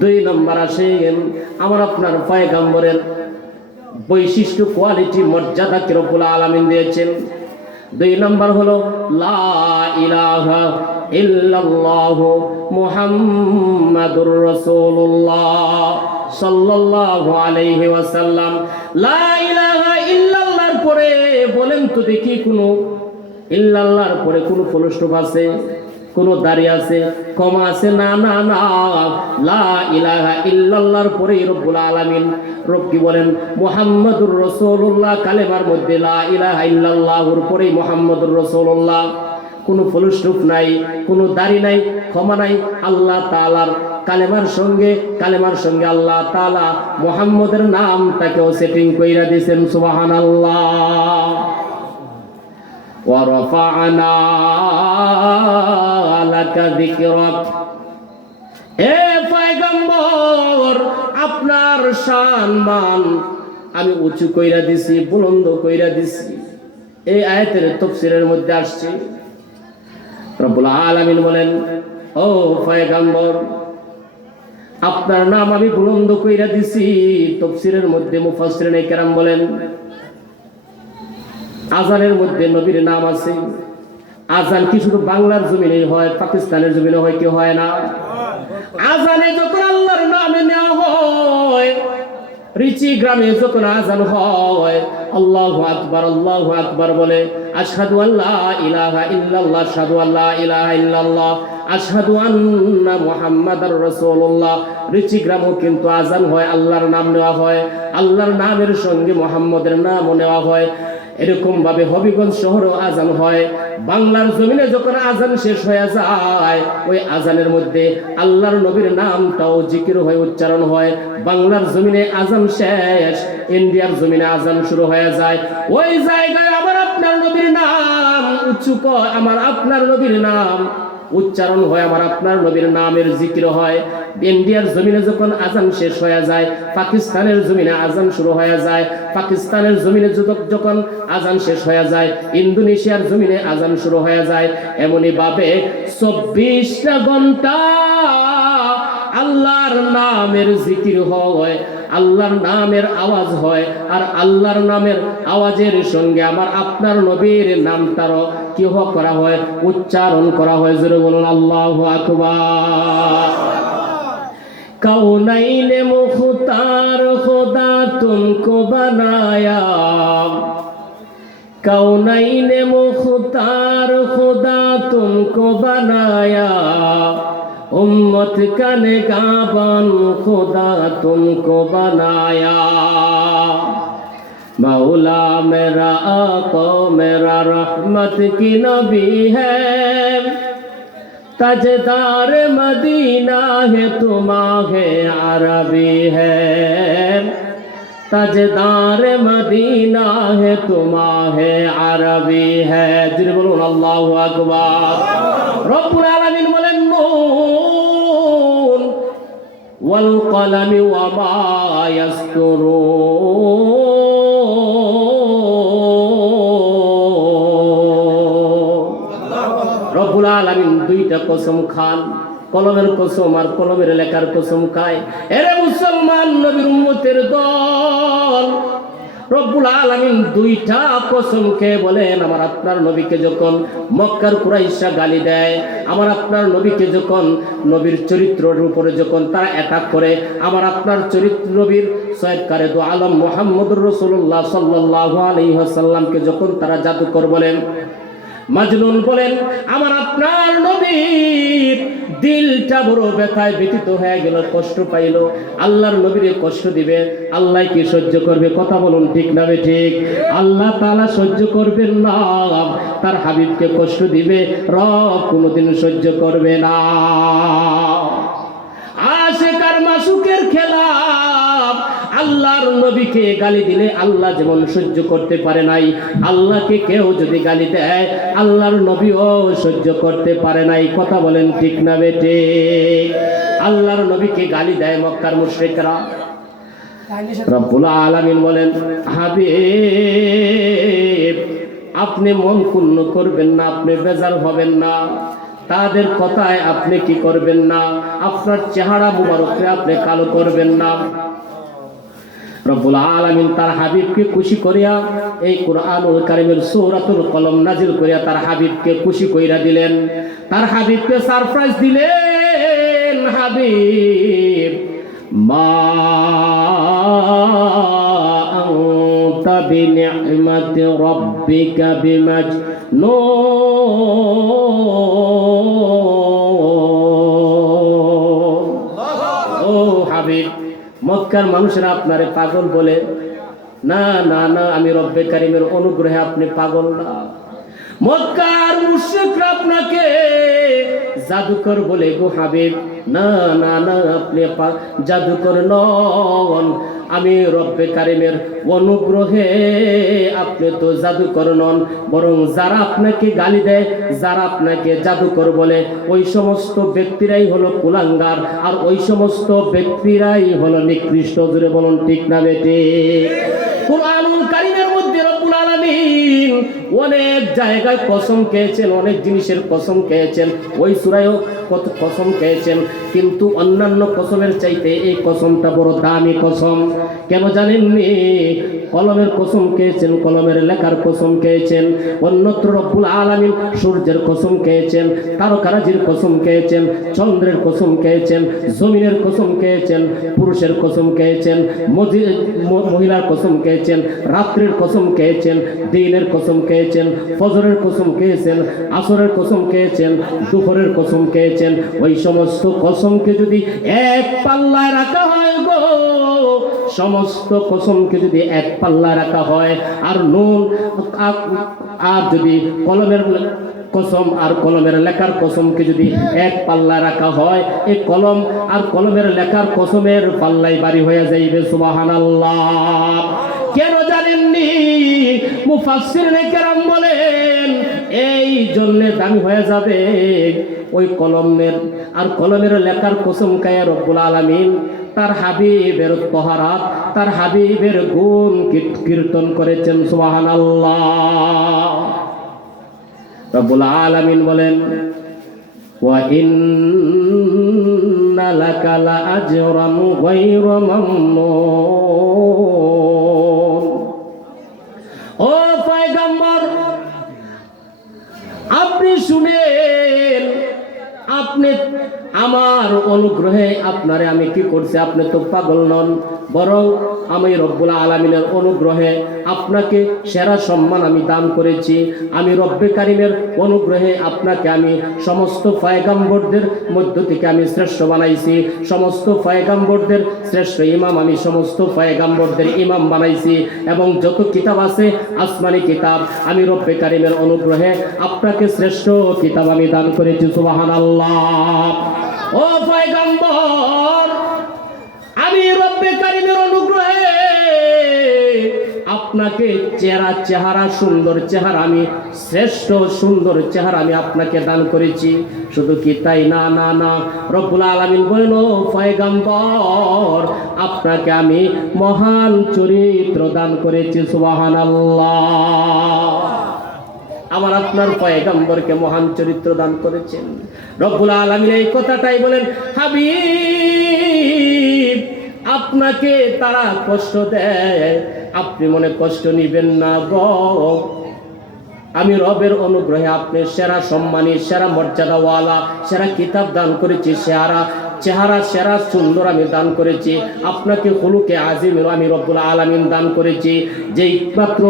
2 নম্বর আসেন আমার আপনার পয়গম্বরের বৈশিষ্ট্য, কোয়ালিটি, মর্যাদা কি রব্বুল আলামিন দিয়েছেন। 2 নম্বর হলো লা ইলাহা ইল্লাল্লাহু মুহাম্মাদুর রাসূলুল্লাহ সাল্লাল্লাহু আলাইহি ওয়াসাল্লাম। লা ইলাহা ইল্লাল্লাহর পরে বলেন তো দেখি, কোনো ইল্লাল্লাহর পরে কোনো ফুলস্টপ আছে? কোনো দাঁড়িয়ে আছে? কমা আছে? না না না। লা ইলাহা ইল্লাল্লাহর পরে রব্বুল আলামিন রব্বি বলেন মুহাম্মাদুর রাসূলুল্লাহ। কালেমার মধ্যে লা ইলাহা ইল্লাল্লাহর পরে মুহাম্মাদুর রাসূলুল্লাহ, কোনো ফুলস্টপ নাই, কোনো দাড়ি নাই, ক্ষমা নাই। আল্লাহ তাআলার কালেমার সঙ্গে আল্লাহ তাআলা মুহাম্মদের নামটাকেও সেটিং কইরা দিয়েছেন। সুবহানাল্লাহ। ওয়া রাফা'না লাকা যিকরাক। হে পয়গম্বর, আপনার সম্মান আমি উঁচু কইরা দিছি, বুলন্দ কইরা দিছি। এই আয়াতের তাফসীরের মধ্যে আসছে, রব্বুল আলামিন বলেন, ও পয়গম্বর, আপনার নাম আমি বুলন্দ কইরা দিছি। তাফসীরের মধ্যে মুফাসসিরিনে কেরাম বলেন, আজানের মধ্যে নবীর নাম আছে। আজান কি শুধু বাংলার জমিনে হয়, পাকিস্তানের জমিনে হয় কি হয় না? আজানে যখন আল্লাহর নামে নেওয়া হয়, রিচি গ্রামে যখন আজান হয়, আল্লাহু আকবার বলে, আশহাদু আল্লা ইলাহা ইল্লাল্লাহ, আশহাদু আল্লা ইলাহা ইল্লাল্লাহ, আশহাদু আন্না মুহাম্মাদার রাসূলুল্লাহ। রিচিগ্রামও কিন্তু আজান হয়, আল্লাহর নাম নেওয়া হয়, আল্লাহর নামের সঙ্গে মুহাম্মদের নামও নেওয়া হয়। এরকম ভাবে হবিগঞ্জ শহরেও আজান হয়। বাংলার জমিনে যখন আজান শেষ হয়ে যায়, ওই আজানের মধ্যে আল্লাহর নবীর নামটাও জিকির হয়ে উচ্চারণ হয়। বাংলার জমিনে আজান শেষ, ইন্ডিয়ার জমিনে আজান শুরু হয়ে যায়। ওই জায়গায় আমার আপনার নবীর নাম উচ্চ আমার আপনার নবীর নাম উচ্চারণ হয়, আমার আপনার নবীর নামের জিকির হয়। ইন্ডিয়ার জমিনে যখন আজান শেষ হয়ে যায়, পাকিস্তানের জমিনে আজান শুরু হয়ে যায়। পাকিস্তানের জমিনে যখন আজান শেষ হয়ে যায়, ইন্দোনেশিয়ার জমিনে আজান শুরু হয়ে যায়। এমনই ভাবে 24টা ঘন্টা আল্লাহর নামের জিকির হয়, আল্লাহর নামের আওয়াজ হয়। আর আল্লাহর নামের আওয়াজের সঙ্গে আমার আপনার নবীর নামটারও কি করা হয়, উচ্চারণ করা হয়। জোরে বলুন আল্লাহু আকবার। কাউনাইনে মুখতার খোদা তুমকো বানায়া, কাউনাইনে মুখতার খোদা তুমকো বানায়া, उम्मत का निगाहबान खुदा तुमको बनाया। मौला मेरा आका मेरा रहमत की नबी है, ताजदार मदीना है तुम्हारे अरबी है, ताजदार मदीना है तुम्हारे अरबी है। जिन बोलून अल्लाहु अकबर। रब्बुल आलामीन बोलेन নুন ওয়াল কলামি ওয়া মা ইয়াসতুরুন। রব্বুল আলামিন দুইটা কসম খান, কলমের কসম আর কলমের লেখার কসম খায়। এরে মুসলমান নবীর উম্মতের দল, রব্বুল আলামিন দুইটা কসম খেয়ে বলেন, আমার আপনার নবীকে যখন মক্কার কুরাইশরা গালি দেয়, আমার আপনার নবীকে যখন নবীর চরিত্রের উপরে যখন তারা অ্যাটাক করে, আমার আপনার চরিত্র নবীর সৈয়দকারে দু আলম মুহাম্মদুর রাসূলুল্লাহ সাল্লাল্লাহু আলাইহি ওয়াসাল্লামকে যখন তারা জাদুকর বলেন, মাজনুন বলেন, আমার আপনার নবীর দিলটা বড় ব্যথায় ব্যথিত হয়ে গেল, কষ্ট পাইল। আল্লাহর নবীরে কষ্ট দিবে, আল্লাহ কি সহ্য করবে? কথা বলুন ঠিক না ঠিক? আল্লাহ তাআলা সহ্য করবেন না, তার হাবিবকে কষ্ট দিবে, রব কোনোদিন সহ্য করবে না। আশিক আর মাসুকের খেলা, আল্লাহর নবীকে গালি দিলে আল্লাহ যেমন সহ্য করতে পারে নাই, আল্লাহকে কেউ যদি গালি দেয় আল্লাহর নবীও সহ্য করতে পারে নাই। কথা বলেন ঠিক না বেটে? আল্লাহর নবীকে গালি দেয় মক্কার মুশরিকরা। রব্বুল আলামিন বলেন, হাবিব আপনি মন ক্ষুণ্ণ করবেন না, আপনি বেজার হবেন না, তাদের কথায় আপনি কি করবেন না, আপনার চেহারা মুবারককে আপনি কালো করবেন না। রব্বুল আলামিন তার হাবিবকে খুশি করিয়া এই কুরআনুল কারীমের সূরাতুল কলম নাজিল করিয়া তার হাবিবকে খুশি কইরা দিলেন, তার হাবিবকে সারপ্রাইজ দিলেন। হাবিব মা আনতা বিনি'মাতি রাব্বিকা বিমাজনুন। ও হাবিব, মক্কার মানুষেরা আপনারে পাগল বলে, না না না, আমি রব্বে কারিমের অনুগ্রহে আপনি পাগল না। মক্কার মুশরিকরা আপনাকে জাদুকর বলে গো হাবিব, না না না, আপনি জাদুকর নন, আমি রব্বে কারিমের অনুগ্রহে আপনি তো জাদুকর নন, বরং যারা আপনাকে গালি দেয়, যারা আপনাকে জাদুকর বলে, ওই সমস্ত ব্যক্তিরাই হলো কুলাঙ্গার, আর ওই সমস্ত ব্যক্তিরাই হলো নিকৃষ্ট। জুড়ে বলুন ঠিক না বেটে? কুরআনুল কারীমের মধ্যে রব্বুল আলামিন অনেক জায়গায় কসম খেয়েছেন, অনেক জিনিসের কসম খেয়েছেন, ওই সূরায়ও কত কসম খেয়েছেন, কিন্তু অন্যান্য কসমের চাইতে এই কসমটা বড় দামি কসম। কেন জানেননি? কলমের কসম খেয়েছেন, কলমের লেখার কসম খেয়েছেন। অন্যত্র রব্বুল আলামিন সূর্যের কসম খেয়েছেন, তারকারাজির কসম খেয়েছেন, চন্দ্রের কসম খেয়েছেন, জমিনের কসম খেয়েছেন, পুরুষের কসম খেয়েছেন, মহিলার কসম খেয়েছেন, রাত্রির কসম খেয়েছেন, দিনের কসম খেয়েছেন, ফজরের কসম খেয়েছেন, আসরের কসম খেয়েছেন, দুপুরের কসম খেয়েছেন। ওই সমস্ত কসমকে যদি এক পাল্লায় রাখা হয় গো, সমস্ত কসমকে যদি এক পাল্লায় রাখা হয়, আর নুন আর যদি কলমের কসম আর কলমের লেখার কসমকে যদি এক পাল্লা রাখা হয়, এই কলম আর কলমের লেখার কসমের পাল্লাই বাড়ি হয়ে যাইবে। সুবহানাল্লাহ। কেন জানেননি? মুফাসসিরিনে কেরাম বলেন এই জন্য দামি হয়ে যাবে। ওই কলমের আর কলমের লেখার কসম খায় রব্বুল আলামিন তার হাবিবের তহারাত, তার হাবিবের গুণ কীর্তন করেছেন। সুবহানাল্লাহ। রব্বুল আলামিন বলেন ওয়া ইন্না লাকা লাআজরান গায়রা মামনুন। ও পয়গম্বর, আপনি শুনেন, আপনি আমার অনুগ্রহে আপনারে আমি কি করছি? আপনি তো পাগল নন, বরং আমি রব্বুল আলামিনের অনুগ্রহে আপনাকে সেরা সম্মান আমি দান করেছি। আমি রব্বে কারিমের অনুগ্রহে আপনাকে আমি সমস্ত পয়গম্বরদের মধ্য থেকে আমি শ্রেষ্ঠ বানাইছি। সমস্ত পয়গম্বরদের শ্রেষ্ঠ ইমাম আমি সমস্ত পয়গম্বরদের ইমাম বানাইছি। এবং যত কিতাব আছে আসমানি কিতাব, আমি রব্বে কারিমের অনুগ্রহে আপনাকে শ্রেষ্ঠ কিতাব আমি দান করেছি। সুবহানাল্লাহ। ও পয়গম্বর, আমি রব্বে কারিমের অনুগ্রহে আপনাকে চেহারা সুন্দর চেহারা, আমি শ্রেষ্ঠ সুন্দর চেহারা আমি আপনাকে দান করেছি। শুধু কি তাই না? না না, রব্বুল আলামিন বলেন ও পয়গম্বর, আপনাকে আমি মহান চরিত্র দান করেছি। সুবহানাল্লাহ। আমার আপনার পয়গম্বরকে মহান চরিত্র দান করেছেন। রব্বুল আলামিন এই কথাটাই বলেন, হাবিব আপনাকে তারা কষ্ট দেয়, আপনি মনে কষ্ট নিবেন না গো। আমি রবের অনুগ্রহে আপনি সেরা সম্মানী, সেরা মর্যাদাওয়ালা, সেরা কিতাব দান করেছি, চেহারা সেরা সুন্দর আমি দান করেছি। আপনাকে খুলুকে আজিমের আমি রব্বুল আলামিন দান করেছি। যেই মাত্র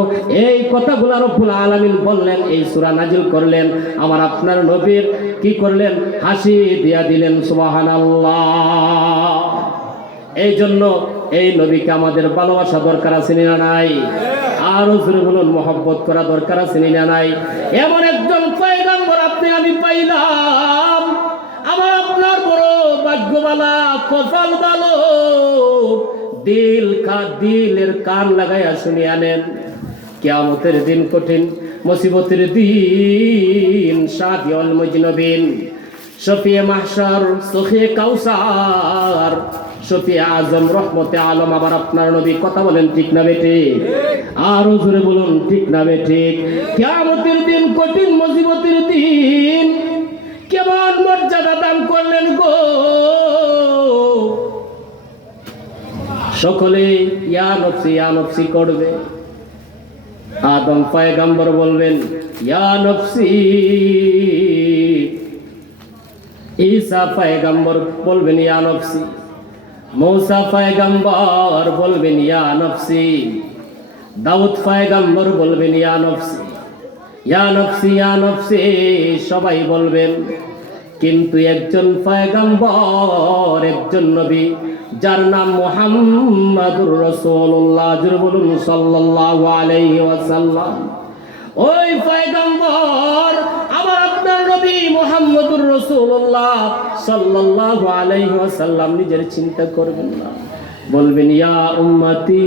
এই কথাগুলো রব্বুল আলামিন বললেন, এই সূরা নাজিল করলেন, আমার আপনার নবীর কি করলেন? হাসি দিয়া দিলেন। সুবহানাল্লাহ। এই জন্য এই নবীকে আমাদের ভালোবাসা দরকার আছে না নাই? আরো জোরে বলুন, মহব্বত করা দরকার আছে না নাই? এমন একজন পয়গম্বর আপনি আমি পাইলাম, আমার আপনার বড় ভাগ্যবালা, কপাল ভালো। দিলের কান লাগাইয়া শুনিয়া নেন। কিয়ামতের দিন কঠিন, মুসিবতের দিন, শাফিউল মুজনবিন, শফিয়ে মাহশার, সখিয়ে কাউসার, শফিয়ে আজম, রহমতে আলম আমার আপনার নবী। কথা বলেন ঠিক না বেঠিক? আরো জোরে বলুন ঠিক না বেঠিক? কিয়ামতের দিন কঠিন, মুসিবতের দিন, কেমন মর্যাদা দান করলেন গো। সকলে ইয়া নফসি করবে। আদম পয়গম্বর বলবেন ইয়া নফসি, ঈসা পয়গম্বর বলবেন ইয়া নফসি, মূসা পয়গম্বর বলবেন ইয়া নফসি, দাউদ পয়গম্বর বলবেন ইয়া নফসি, ইয়া নফসি, ইয়া নফসি সবাই বলবেন। কিন্তু একজন পয়গম্বর, একজন নবী, যার নাম মুহাম্মাদুর রাসূলুল্লাহ, জোরে বলুন সাল্লাল্লাহু আলাইহি ওয়াসাল্লাম। ওই পয়গম্বর আমার আপনার নবী মুহাম্মাদুর রাসূলুল্লাহ সাল্লাল্লাহু আলাইহি ওয়াসাল্লাম নিজের চিন্তা করবেন না, বলবেন ইয়া উম্মতি,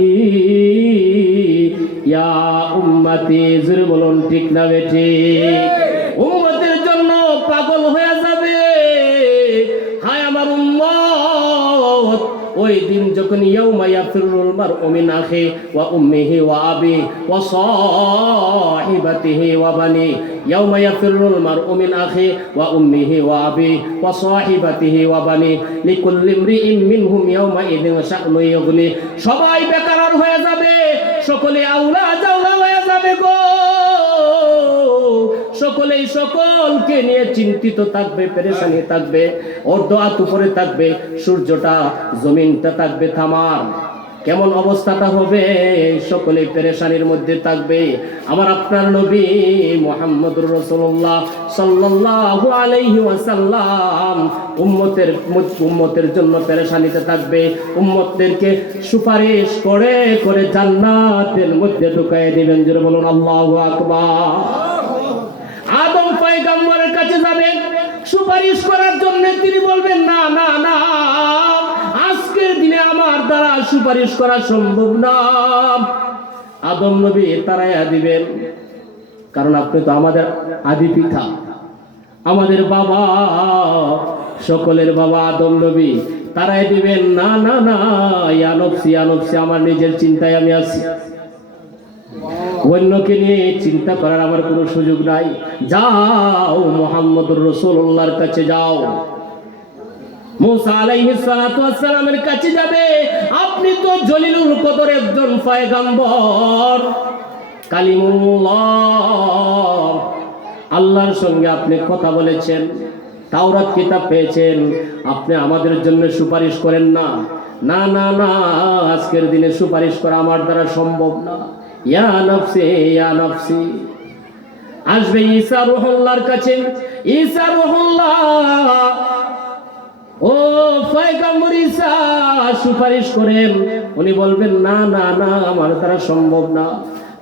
ইয়া উম্মতি, জোরে বলুন ঠিক না বেঠিক? উম্মতের জন্য পাগল হয়ে যাবে। হায় আমার উম্মত, ওই দিন যখন ইয়াউমা ইয়াফিরুল মারউ মিন আখি ওয়া উম্মিহি ওয়া আবি ওয়া সাহিবাতিহি ওয়া বানি, ইয়াউমা ইয়াফিরুল মারউ মিন আখি ওয়া উম্মিহি ওয়া আবি ওয়া সাহিবাতিহি ওয়া বানি, লিকুল্লি ইমরিইন মিনহুম ইয়াউমা ইযিন শা'নুন ইউগনি। সবাই বেকার হয়ে যাবে, সকলে আউলা জাউলা হয়ে যাবে গো। সকলেই সকলকে নিয়ে চিন্তিত থাকবে, পেরেশানি থাকবে, অর্ধ হাত উপরে থাকবে, সূর্যটা জমিনটা থাকবে থামার। কেমন অবস্থাটা হবে? সকলে পেরেশানির মধ্যে থাকবে। আমার আপনার নবী মুহাম্মদুর রাসূলুল্লাহ সাল্লাল্লাহু আলাইহি ওয়াসাল্লাম উম্মতের জন্য পেরেশানিতে থাকবে। উম্মতদেরকে সুপারিশ করে করে জান্নাতের মধ্যে ঢুকায় দিবেন। জোরে বলুন আল্লাহু আকবার। আদম পয়গম্বরের কাছে যাবেন সুপারিশ করার জন্য। তিনি বলবেন না না না, আজকের দিনে আমার দ্বারা সুপারিশ করা সম্ভব না। আদম নবী তারাইয়া দিবেন, কারণ আপনি তো আমাদের আদি পিতা, আমাদের বাবা, সকলের বাবা আদম নবী। তারাই দিবেন না না না, ইয়া নফসি ইয়া নফসি, আমার নিজের চিন্তায় আমি আছি, অন্যকে নিয়ে চিন্তা করার আমার কোনো সুযোগ নাই। যাও মুহাম্মদুর রাসূলুল্লাহর কাছে যাও। মুসা আলাইহিস সালাতু ওয়াস সালামের কাছে যাবে। আপনি তো জলিলুল কদর একজন পয়গম্বর, কালিমুল্লাহ, আল্লাহর সঙ্গে আপনি কথা বলেছেন, তাওরাত কিতাব পেয়েছেন, আপনি আমাদের জন্য সুপারিশ করেন না। না না না, আজকের দিনে সুপারিশ করা আমার দ্বারা সম্ভব না। ইয়া নফসি ইয়া নফসি। আসবে ঈসা রূহুল্লাহর কাছে। ঈসা রূহুল্লাহ, ও পয়গম্বর ঈসা সুপারিশ করেন। উনি বলবেন না না না, আমার দ্বারা সম্ভব না।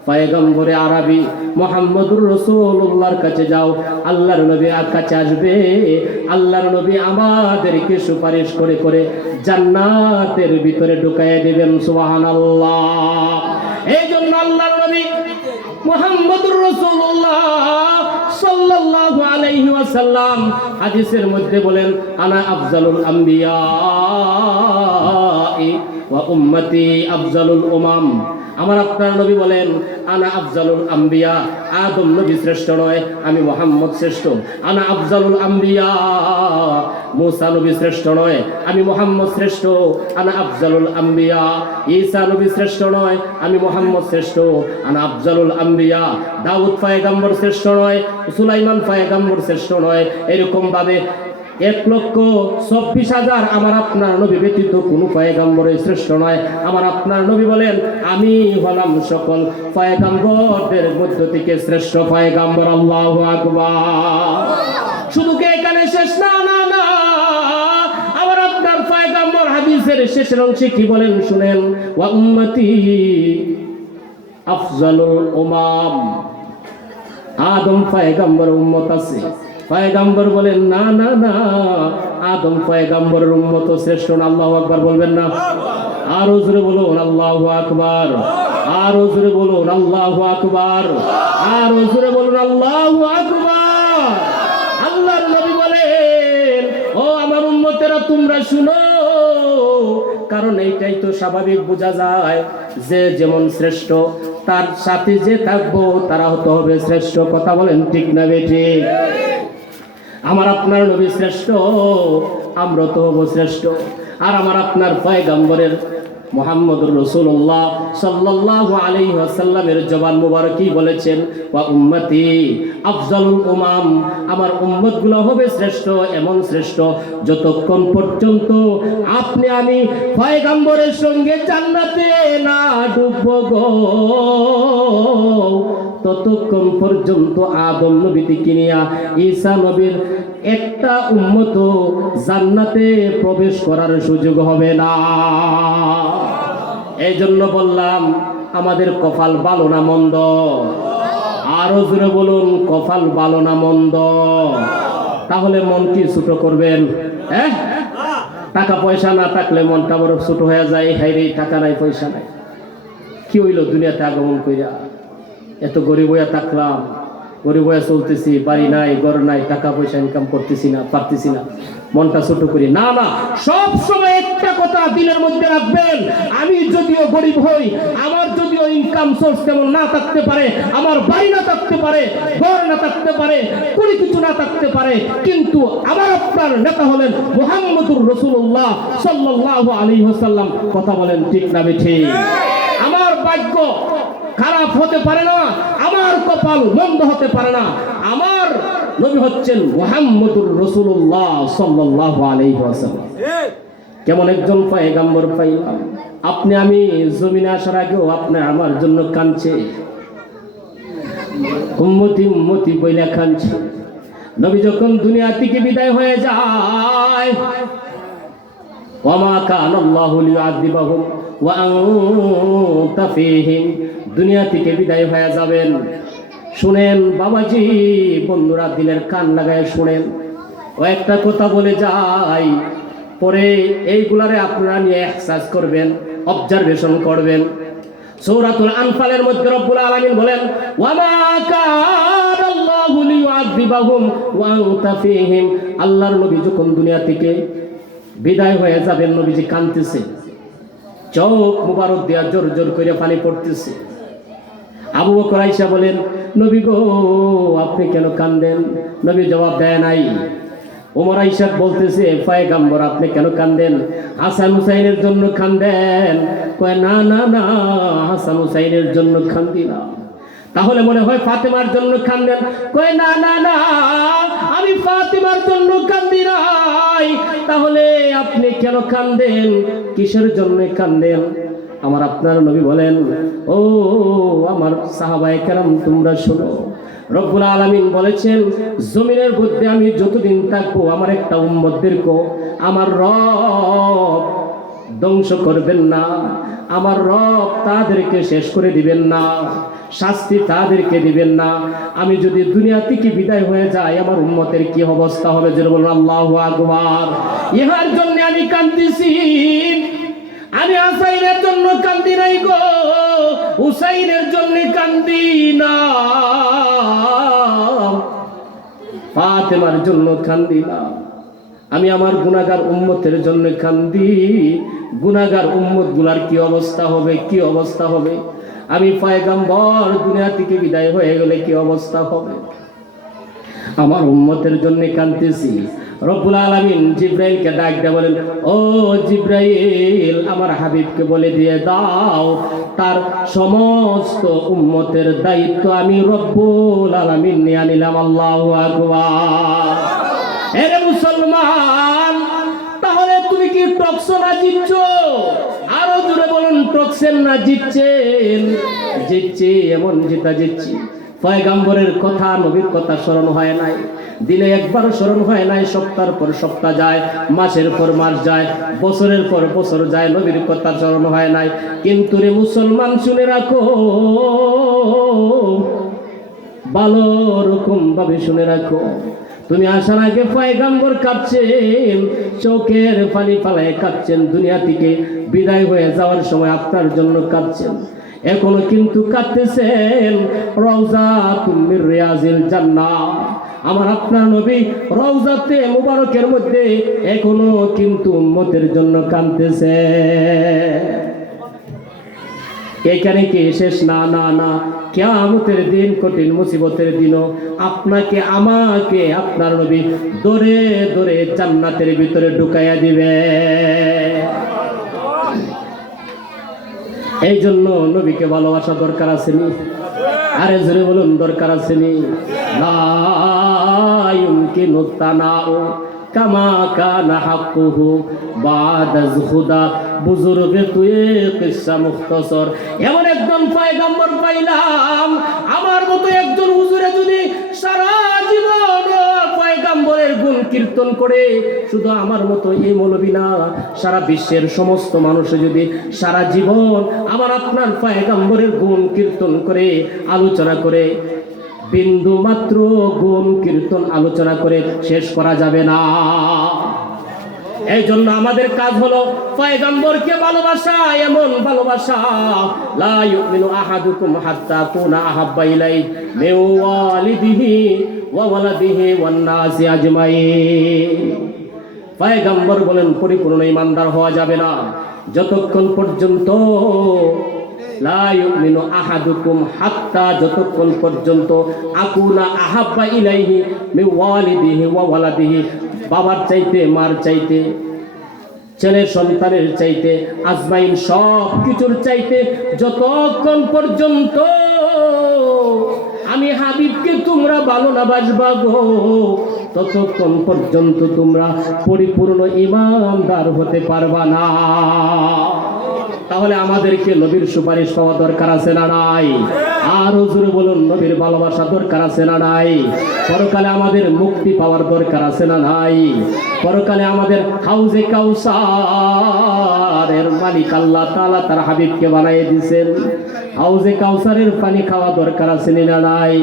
পয়গম্বরে আরবি মুহাম্মদুর রাসূলুল্লাহর কাছে যাও। আল্লাহর নবী কাছে আসবে। আল্লাহর নবী আমাদেরকে সুপারিশ করে করে জান্নাতের ভিতরে ঢুকাইয়া দিবেন। সুবহানাল্লাহ। এই জন্য আল্লাহর নবী মুহাম্মদুর রাসূলুল্লাহ সাল্লাল্লাহু আলাইহি ওয়াসাল্লাম হাদিসের মধ্যে বলেন, আনা আফজালুল আম্বিয়া ওয়া উম্মতি আফজালুল উমাম। আমার আপনার নবী বলেন, আনা আফজালুল আম্বিয়া, আদম নবী শ্রেষ্ঠ নয়, আমি মুহাম্মদ শ্রেষ্ঠ। আনা আফজালুল আম্বিয়া, মুসা নবী শ্রেষ্ঠ নয়, আমি মুহাম্মদ শ্রেষ্ঠ। আনা আফজালুল আম্বিয়া, ঈসা নবী শ্রেষ্ঠ নয়, আমি মুহাম্মদ শ্রেষ্ঠ। আনা আফজালুল আম্বিয়া, দাউদ পয়গম্বর শ্রেষ্ঠ নয়, সুলাইমান পয়গম্বর শ্রেষ্ঠ নয়। এরকম ভাবে 1,24,000 আমার আপনার নবী ব্যতীত কোন পয়গম্বরের শ্রেষ্ঠ নয়। আমার আপনার নবী বলেন, আমি হলাম সকল পয়গম্বরদের মধ্য থেকে শ্রেষ্ঠ পয়গম্বর। আল্লাহু আকবার। শুধু কি এখানে শেষ? না না না, আমার আপনার পয়গম্বর হাদিসের শেষের অংশে কি বলেন শুনেন, ওয়া উম্মতি আফজালুল উমাম। আদম পয়গম্বর উম্মত আছে। পয়গম্বর বলেন, না না না, আদম পয়গম্বরের উম্মত শ্রেষ্ঠ না। আল্লাহু আকবার বলবেন না? আরো জোরে বলুন আল্লাহু আকবার। আরো জোরে বলুন আল্লাহু আকবার। আরো জোরে বলুন আল্লাহু আকবার। আল্লাহর নবী বলেন, ও আমার উম্মতেরা তোমরা শুনো, কারণ এইটাই তো স্বাভাবিক বোঝা যায় যে যেমন শ্রেষ্ঠ তার সাথে যে থাকবো তারা হতে হবে শ্রেষ্ঠ। কথা বলেন ঠিক না বেঠিক? আমার আপনার নবী শ্রেষ্ঠ, আমরা তো হব শ্রেষ্ঠ। আর আমার আপনার পয়গম্বরের মুহাম্মদুর রাসূলুল্লাহ সাল্লাল্লাহু আলাইহি ওয়াসাল্লামের জবান মুবারকই বলেছেন, ওয়া উম্মতি আফজালুল উমাম, আমার উম্মতগুলো হবে শ্রেষ্ঠ, এমন শ্রেষ্ঠ যতক্ষণ পর্যন্ত আপনি আমি পয়গম্বরের সঙ্গে জান্নাতে না ঢুকবো গো, ততক্ষণ পর্যন্ত আদম নবী থেকে নিয়া ঈসা নবীর একটা উম্মত জান্নাতে প্রবেশ করার সুযোগ হবে না। এই জন্য বললাম, আমাদের কপাল ভালো না মন্দ? আরো জোরে বলুন, কপাল ভালো না মন্দ? তাহলে মন কি ছোট করবেন? টাকা পয়সা না থাকলে মনটা বড় ছোট হয়ে যায়। হাইরে, টাকা নাই পয়সা নাই, কি হইল দুনিয়াতে আগমন কইরা? এত গরিব হইয়া থাকলাম, গরিব হয়ে চলতেছি, বাড়ি নাই, ঘর নাই, টাকা পয়সা ইনকাম করতেছি না, পারতেছি না, মনটা ছোট করি না। না, সব সময় একটা কথা দিলের মধ্যে রাখবেন, আমি যদিও গরিব হই, আমার যদিও ইনকাম সোর্স তেমন না থাকতে পারে, আমার বাড়ি না থাকতে পারে, ঘর না থাকতে পারে, কোনো কিছু না থাকতে পারে, কিন্তু আমার আপনার নেতা হলেন মুহাম্মদুর রাসূলুল্লাহ সাল্লাল্লাহু আলাইহি ওয়াসাল্লাম। কথা বলেন ঠিক না বেঠিক? আমার ভাগ্য খারাপ হতে পারে না, আমার কপাল মন্দ হতে পারে না। আমার নবী হচ্ছেন মুহাম্মদুর রাসূলুল্লাহ সাল্লাল্লাহু আলাইহি ওয়াসাল্লাম। কেমন একজন পয়গম্বর পাইলাম। আপনি আমি জমিনে আসার আগেও আপনি আমার জন্য কাঁদছে, উম্মতি উম্মতি বইলা কাঁদছে। নবী যখন দুনিয়া থেকে বিদায় হয়ে যায়, ওয়ামা কানাল্লাহু লিউআযিবাহুম ওয়া আনতা ফীহিম, দুনিয়া থেকে বিদায় হয়ে যাবেন। শুনেন বাবাজি, বন্ধুরা দিলের কান লাগায় শুনেন, ও একটা কথা বলে যাই, পরে এইগুলারে আপনারা নিয়ে ইহসাস করবেন, অবজারভেশন করবেন। সূরাতুল আনফালের মধ্যে রব্বুল আলামিন বলেন, ওয়ামা কানাল্লাহু লিউআযিবাহুম ওয়া আনতা ফীহিম, আল্লাহর নবী যখন দুনিয়া থেকে বিদায় হয়ে যাবেন, নবীজি কাঁদতেছে, চোখ মুবারক দিয়া জোর জোর করে পানি পড়তেছে। আবু বকর আয়েশা বলেন, নবী গো আপনি কেন কাঁদেন? নবী জবাব দেয় নাই। ওমর আয়েশা বলতেছে, পয়গম্বর আপনি কেন কাঁদেন? হাসান হুসাইনের জন্য কাঁদেন? কয় না না না, হাসান হুসাইনের জন্য কাঁদি না। তাহলে মনে হয় ফাতেমার জন্য কাঁদেন? কয় না না না, আমি ফাতেমার জন্য কাঁদি নাই। তাহলে আপনি কেন কাঁদেন? কিসের জন্য কাঁদেন? আমার আপনার নবী বলেন, ও আমার সাহাবায়ে কেরাম তোমরা শোনো, রব্বুল আলামিন বলেছেন, জমিনের মধ্যে আমি যতদিন থাকবো আমার একটা উম্মতদেরকে আমার রব ধ্বংস করবেন না, আমার রব তাদেরকে শেষ করে দিবেন না, শাস্তি তাদেরকে দিবেন না। আমি যদি দুনিয়া থেকে বিদায় হয়ে যাই, আমার উম্মতের কি অবস্থা হবে? যেন বলুন আল্লাহু আকবার। ইহার জন্য আমি কাঁদতেছি। আমি হাসাইনের জন্য কান্দি নাই গো, হুসাইনের জন্য কান্দি না, ফাতেমার জন্য কান্দি না। আমি আমার গুনাহগার উম্মতের জন্য কান্দি। গুনাহগার উম্মত গুলার কি অবস্থা হবে, কি অবস্থা হবে? আমি পয়গম্বর দুনিয়া থেকে বিদায় হয়ে গেলে কি অবস্থা হবে? আমার উম্মতের জন্য কাঁদতেছি। রব্বুল আলামিন জিব্রাইলকে ডাক দিয়ে বলেন, ও জিব্রাইল, আমার হাবিবকে বলে দিয়ে দাও তার সমস্ত উম্মতের দায়িত্ব আমি রব্বুল আলামিন নিয়ে নিলাম। আল্লাহু আকবার। এরে মুসলমান, তাহলে তুমি কি টকছো না জিতছ? আরো জোরে বলুন, টকছেন না জিতছেন? জিতছি, এমন জিতা জিতছি। পয়গম্বরের কথা, নবীর কথা স্মরণ হয় নাই, দিনে একবার স্মরণ হয় নাই, সপ্তাহের পর সপ্তাহ যায়, মাসের পর মাস যায়, বছরের পর বছর যায়, নবীর কথা স্মরণ হয় নাই। কিন্তু রে মুসলমান শুনে রাখো, ভালো রকম ভাবে শুনে রাখো, তুমি আসার আগে পয়গম্বর কাঁদছেন, চোখের পানি ফালায় কাঁদছেন, দুনিয়া থেকে বিদায় হয়ে যাওয়ার সময় আপনার জন্য কাঁদছেন, এখনো কিন্তু কাঁদতেছেন। রওজাতুম মির রিয়াজিল জান্নাহ, আমার আপনার নবী রওজাতে মুবারকের মধ্যে এখনো কিন্তু উম্মতের জন্য কাঁদতেছে। এখানে কি শেষ? না না না, কিয়ামতের দিন, কঠিন মুসিবতের দিনও আপনাকে আমাকে আপনার নবী দরে দরে জান্নাতের ভিতরে ঢুকাইয়া দিবে। এই জন্য নবীকে ভালোবাসা দরকার আসেনি? আরে জোরে বলুন, দরকার আসেনি? লা ইউমকিনু তানাউ কামা কানা হাক্কুহু বাদাজ খুদা। বুজুর্গে তুই কিসসা মুখতাসর, এমন একজন পয়গম্বর পাইলাম, আমার মতো একজন হুজুরে যদি সারা জীবন পয়গম্বরের গুণ কীর্তন করে, শুধু আমার মতো এই মৌলবী না, সারা বিশ্বের সমস্ত মানুষ যদি সারা জীবন আমার আপনার পয়গম্বরের গুণ কীর্তন করে, আলোচনা করে, বিন্দু মাত্র গুণ কীর্তন আলোচনা করে শেষ করা যাবে না। এই জন্য আমাদের কাজ হলো পয়গম্বরকে ভালোবাসা, এমন ভালোবাসা, লা ইউমিনু আহাদুকুম হাত্তা কুনা আহাব্বা ইলাইহি মিন ওয়ালিদিহি ওয়া ওয়ালাদিহি ওয়ান নাসি আজমাইন। পয়গম্বর বলেন পরিপূর্ণ ঈমানদার হওয়া যাবে না যতক্ষণ পর্যন্ত লা ইউমিনু আহাদুকুম হাত্তা, যতক্ষণ পর্যন্ত আকুনা আহাব্বা ইলাইহি মিন ওয়ালিদিহি ওয়া ওয়ালাদিহি, বাবার চাইতে, মার চাইতে, ছেলে সন্তানের চাইতে, আজমাইন সব কিছুর চাইতে যতক্ষণ পর্যন্ত আমি হাবিবকে তোমরা ভালো না বাসবা গো, ততক্ষণ পর্যন্ত তোমরা পরিপূর্ণ ঈমানদার হতে পারবা না। তাহলে আমাদেরকে নবীর সুপারিশ পাওয়া দরকার আছে না নাই? আরো জোরে বলুন, নবীর ভালোবাসা দরকার আছে না নাই? পরকালে আমাদের মুক্তি পাওয়ার দরকার আছে না নাই? পরকালে আমাদের হাউজে কাউসারের মালিক আল্লাহ তাআলা তার হাবিবকে বানিয়ে দিয়েছেন। হাউজে কাউসারের পানি খাওয়া দরকার আছে না নাই?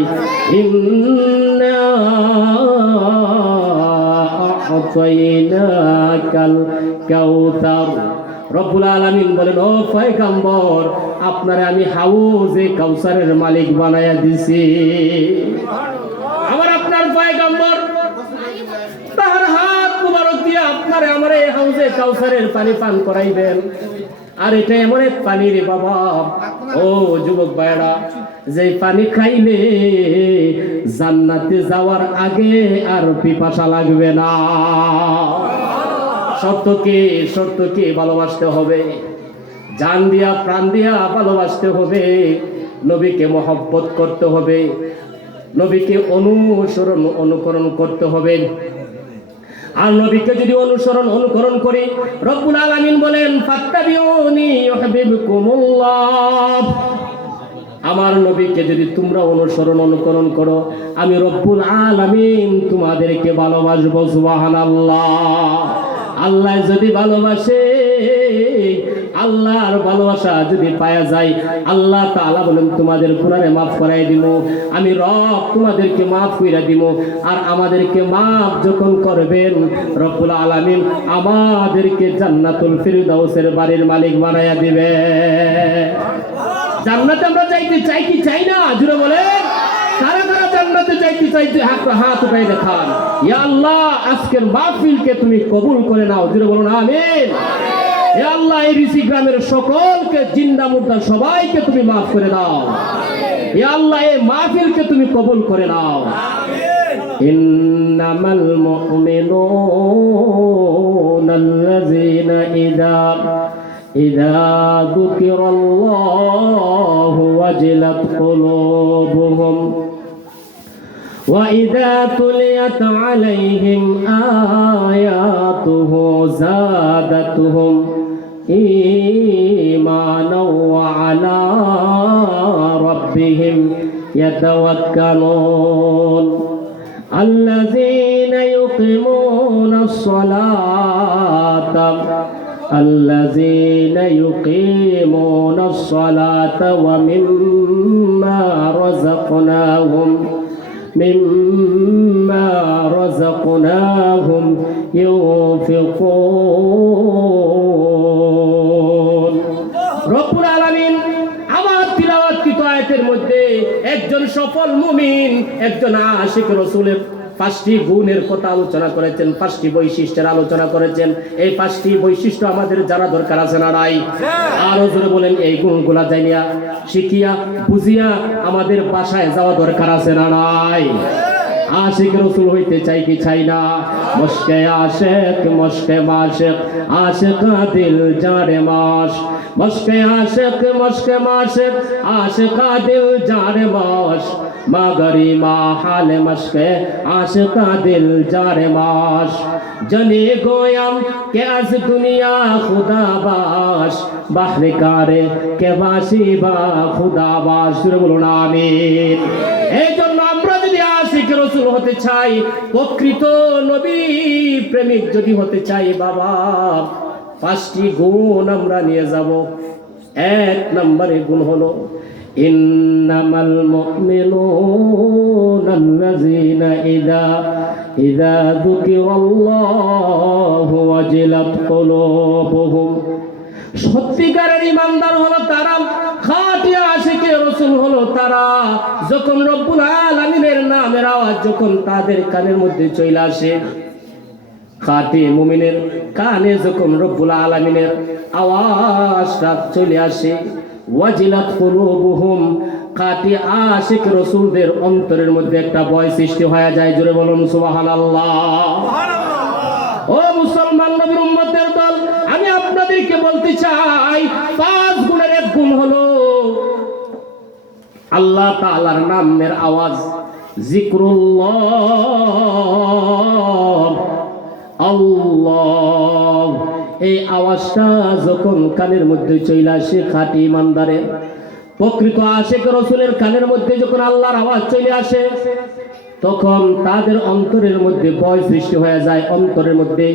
ইন্না আ'তাইনাকাল কাউসার। রব্বুল আলামিন বলেন, ও পয়গম্বর, আপনারে আমি হাউজে কাউসারের মালিক বানায়া দিছি। আমার আপনার পয়গম্বর তার হাত মুবারক দিয়ে আপনারে আমারে হাউজে কাউসারের পানি পান করাইবেন। আর এটা এমন এক পানি রে বাবা, ও যুবক ভাইরা, যে পানি খাইলে জান্নাতে যাওয়ার আগে আর পিপাসা লাগবে না। শর্তকে ভালোবাসতে হবে, জান দিয়া প্রাণ দিয়া ভালোবাসতে হবে, নবীকে মহব্বত করতে হবে, নবীকে অনুকরণ করতে হবে। আর নবীকে যদি অনুকরণ করি, রব্বুল আলামিন বলেন, ফাত্তাবিউনি ইউহিব্বুকুমুল্লাহ। আমার নবীকে যদি তোমরা অনুকরণ করো, আমি রব্বুল আলামিন তোমাদেরকে ভালোবাসবো। সুবহানাল্লাহ। আল্লাহ যদি ভালোবাসে, আল্লাহর ভালোবাসা যদি পাওয়া যায়, আল্লাহ তাআলা বলেন তোমাদের গুনাহে মাফ করাই দিব, আমি রব তোমাদেরকে মাফ কইরা দিব। আর আমাদেরকে মাফ যখন করবেন, রব্বুল আলামিন আমাদেরকে জান্নাতুল ফিরদাউসের বাড়ির মালিক বানায়া দিবে। জান্নাতে আমরা যাইতে চাই কি চাই না? জুড়ে বলেন, কারা কারা জান্নাতে চাইতে হাত উঠাই দেখান। ইয়া আল্লাহ, আজকের মাহফিলকে তুমি কবুল করে নাও। জুড়ে বলুন আমিন। ইয়া আল্লাহ, এই ঋষি গ্রামের সকলকে, জিন্দা মুর্দা সবাইকে তুমি মাফ করে দাও। ইয়া আল্লাহ, এই মাহফিলকে তুমি কবুল করে নাও। ইন্নামাল মুমিনুনা আল্লাযীনা ইযা যুকিরাল্লাহু ওয়াজিলাত কুলুবুহুম وَإِذَا تُلِيَتْ عَلَيْهِمْ آيَاتُهُ زَادَتْهُمْ إِيمَانًا وَعَلَى رَبِّهِمْ يَتَوَكَّلُونَ الَّذِينَ يُقِيمُونَ الصَّلَاةَ وَمِمَّا رزقناهم ينفقون। রব্বুল আলামিন আমার তিলাওয়াতকৃত আয়াতের মধ্যে একজন সফল মুমিন, একজন আশিক রাসূলের 5টি গুণের কথা আলোচনা করেছেন, 5টি বৈশিষ্ট্যের আলোচনা করেছেন। এই 5টি বৈশিষ্ট্য আমাদের জানা দরকার আছে না নাই? আরো জোরে বলেন, এই গুণগুলা জানিয়া শিখিয়া বুঝিয়া আমাদের বাসায় যাওয়া দরকার আছে না নাই? আশিক রাসূল হইতে চাই কি চাই না? মশকে আশিক মশকে মাশিক আশিক দিল জারে মাশ, মশকে আশিক মশকে মাশিক আশিক দিল জারে মাশ, মাগরি মা হাল মশকে আশিক দিল জারে মাশ। জনে গোয়াম কে আজ দুনিয়া খুদাবাস, বাহরে কারে কে বাসি বা খুদাবাস। জোরে বলুন আমিন। এই জন্য আমরা যদি আশিক রাসূল হতে চাই, প্রকৃত নবী প্রেমিক যদি হতে চাই, বাবা 5টি গুণ আমরা নিয়ে যাব। 1 নম্বরে গুণ হলো, ইন্নামাল মুমিনুনা আল্লাযীনা ইযা যুকিরাল্লাহু ওয়াজিলাত কুলুবুহুম। সত্যিকারের ইমানদার হলো তারা, খাঁটি আশিকে রাসূল হলো তারা, যখন রব্বুল আলামিনের নামের আওয়াজ যখন তাদের কানের মধ্যে চলে আসে, খাঁটি মুমিনের কানে যখন রব্বুল আলামিনের আওয়াজটা চলে আসে, ওয়াজিলাত কুলুবুহুম, খাঁটি আশিক রাসূলদের অন্তরের মধ্যে একটা ভয় সৃষ্টি হয়ে যায়। জোরে বলুন সুবহানাল্লাহ। ও মুসলমান নবীর উম্মতের দল, বলতে চাই 5 গুণের এক গুণ হলো আল্লাহ তাআলার নামের আওয়াজ, জিক্রুল্লাহ, আল্লাহ। এই আওয়াজটা যখন কানের মধ্যে চলে আসে খাঁটি ইমানদারের, প্রকৃত আশিক রাসূলের কানের মধ্যে যখন আল্লাহর আওয়াজ চলে আসে, তখন তাদের অন্তরের মধ্যে ভয় সৃষ্টি হয়ে যায়, অন্তরের মধ্যে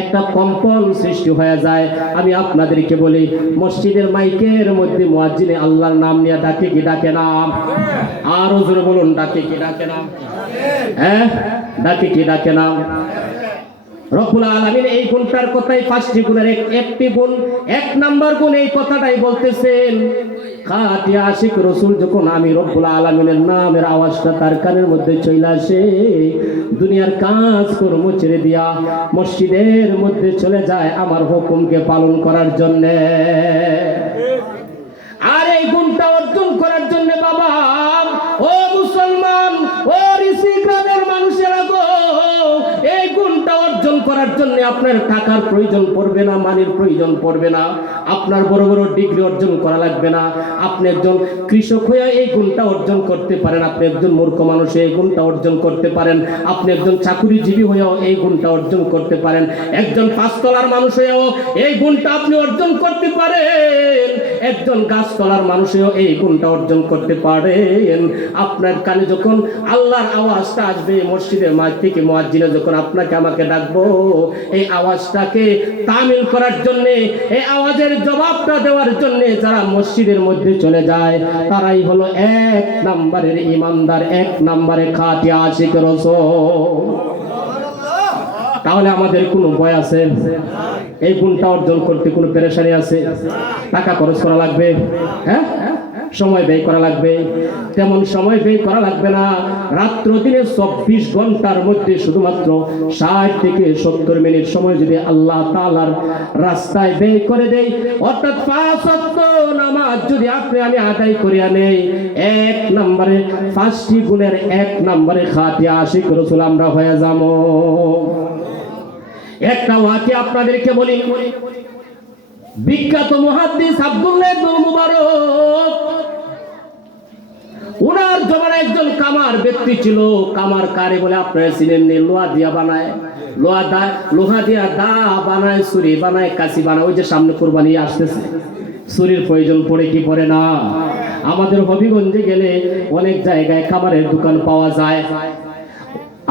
একটা কম্পন সৃষ্টি হয়ে যায়। আমি আপনাদেরকে বলি, মসজিদের মাইকের মধ্যে মুয়াজ্জিনে আল্লাহর নাম নিয়ে ডাকে কি ডাকে না? আরো জোরে বলুন, ডাকে কি ডাকে না? হ্যাঁ, ডাকে কি ডাকে না? রব্বুল আলামিন এই গুণটার কথাই 5টি গুণের একটি গুণ, 1 নাম্বার গুণ এই কথাটাই বলতেছেন। খাঁটি আশিক রাসূল যখন আমি রব্বুল আলামিনের নামের আওয়াজটা তার কানের মধ্যে চলে আসে, দুনিয়ার কাজ কর্ম ছেড়ে দিয়া মসজিদের মধ্যে চলে যায় আমার হুকুমকে পালন করার জন্য। আর এই গুণটা অর্জন করার জন্য বাবা, ও মুসলমান, ও ঋষি গ্রামের মানুষেরা গো, এই গুণটা অর্জন করার জন্য আপনার টাকার প্রয়োজন পড়বে না, মানির প্রয়োজন পড়বে না, আপনার বড় বড় ডিগ্রি অর্জন করা লাগবে না। আপনি একজন কৃষক হয়ে এই গুণটা অর্জন করতে পারেন, আপনি একজন মূর্খ মানুষ এই গুণটা অর্জন করতে পারেন, আপনি একজন চাকুরিজীবী হয়েও এই গুণটা অর্জন করতে পারেন, একজন 5 তলার মানুষ হয়েও এই গুণটা আপনি অর্জন করতে পারেন, একজন গাছতলার মানুষ হয়েও এই গুণটা অর্জন করতে পারেন। আপনার কানে যখন আল্লাহর আওয়াজটা আসবে মসজিদের মাঝ থেকে, মুয়াজ্জিনে যখন আপনাকে আমাকে ডাকবো, এই আওয়াজটাকে তামিল করার জন্য, এই আওয়াজের জবাবটা দেওয়ার জন্য যারা মসজিদের মধ্যে চলে যায়, তারাই হলো 1 নম্বরের ইমানদার, 1 নম্বরে খাঁটি আশিক রাসূল। তাহলে আমাদের কোনো ভয় আছে? এই গুণটা অর্জন করতে কোনো পেরেশানি আছে? টাকা খরচ করা লাগবে, হ্যাঁ, সময় ব্যয় করা লাগবে? তেমন সময় ব্যয় করা লাগবে না। রাত্র দিনে 24 ঘন্টার মধ্যে শুধুমাত্র 60 থেকে 70 মিনিট সময় যদি আল্লাহ তাআলার রাস্তায় ব্যয় করে দেই, অর্থাৎ 5 ওয়াক্ত নামাজ যদি আপনি আমি আদায় করিয়া নেই, 1 নম্বরে 5টি গুণের 1 নম্বরে খাঁটি আশিক রাসূল আমরা হয়ে যাবো। একটা ওয়াকিয়া আপনাদেরকে বলি। বিখ্যাত মুহাদ্দিস আব্দুল্লাহ ইবনে মুবারক, ওনার জমানায় একজন কামার ব্যক্তি ছিল। কামার কারে বলে আপনারা চিনেন? লোহা দিয়া বানায়, লোহা দিয়া দা বানায়, ছুরি বানায়, কাঁচি বানায়। ওই যে সামনে কুরবানি আসতেছে, ছুরির প্রয়োজন পড়ে কি পড়ে না? আমাদের হবিগঞ্জে গেলে অনেক জায়গায় কামারের দোকান পাওয়া যায়।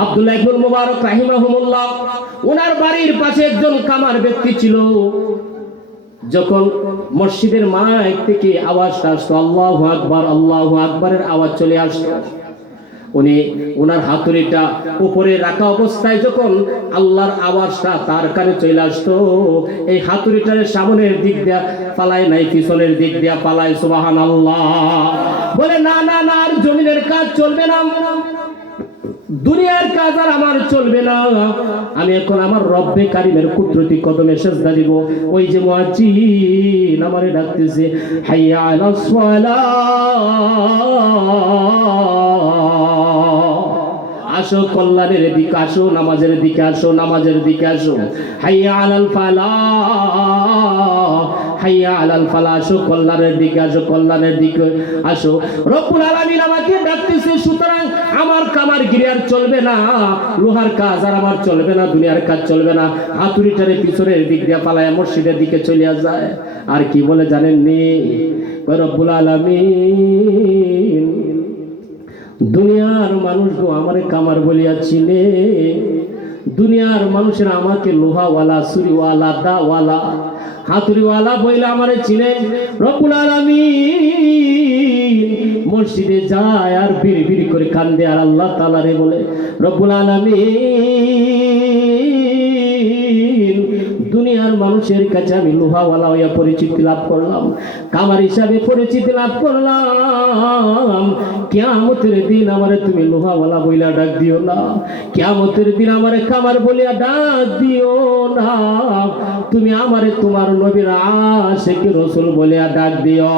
আব্দুল্লাহ ইবনে মুবারক রাহিমাহুমুল্লাহ, ওনার বাড়ির পাশে একজন কামার ব্যক্তি ছিল। যখন মসজিদের মাইক থেকে আওয়াজটা আসতো, আল্লাহু আকবার, আল্লাহু আকবারের আওয়াজ চলে আসতো, উনি ওনার হাতুড়িটা উপরে রাখা অবস্থায় যখন আল্লাহর আওয়াজটা তার কানে চলে আসতো, এই হাতুড়িটার সামনের দিক দিয়া পালায় নাই, পিছনের দিক দিয়া পালায়। সুবহানাল্লাহ বলে, না না না, আর জমিনের কাজ চলবে না, দুনিয়ার কাজ আর আমার চলবে না, আমি এখন আমার রব্বে কারিমের কুদরতি কদমে সেজদা দিব। ওই যে মুয়াজ্জিন আমারে ডাকতেছে, হাইয়া আলাস সালাহ, আসো কল্যাণের দিকে আসো, নামাজের দিকে আসো, নামাজের দিকে আসো। হাইয়া আলাল ফালাহ, হাইয়া আলাল ফালাহ, আসো কল্যাণের দিকে আসো, কল্যাণের দিকে আসো। রব্বুল আলামিন আমাকে ডাকতেছে। সুতরাং আমার কামার গিরি আর চলবে না, লোহার কাজ আর আমার চলবে না, দুনিয়ার কাজ চলবে না। হাতুড়িটারে পিছনের দিক দিয়ে পালায় মসজিদের দিকে চলে যায়। আর কি বলে জানেননি? রব্বুল আলামিন, দুনিয়ার মানুষ গো আমারে কামার বলিয়া চিনে, দুনিয়ার মানুষেরা আমাকে লোহাওয়ালা, ছুরিওয়ালা, দাওয়ালা, হাতুড়িওয়ালা বইলা আমারে চিনে। রব্বুল আলামিন মসজিদে যায় আর বিড়ি বিড়ি করে কান্দে আর আল্লাহ তাআলারে বলে, রব্বুল আলামিন, দুনিয়ার মানুষের কাছে আমি লোহাওয়ালা হইয়া পরিচিতি লাভ করলাম, কামার হিসাবে পরিচিতি লাভ করলাম। কিয়ামতের দিন আমারে তুমি লোহাওয়ালা বইলা ডাক দিও না, কিয়ামতের দিন আমারে কামার বলিয়া ডাক দিও না, তুমি আমারে তোমার নবীর আশিক রাসূল বলিয়া ডাক দিও।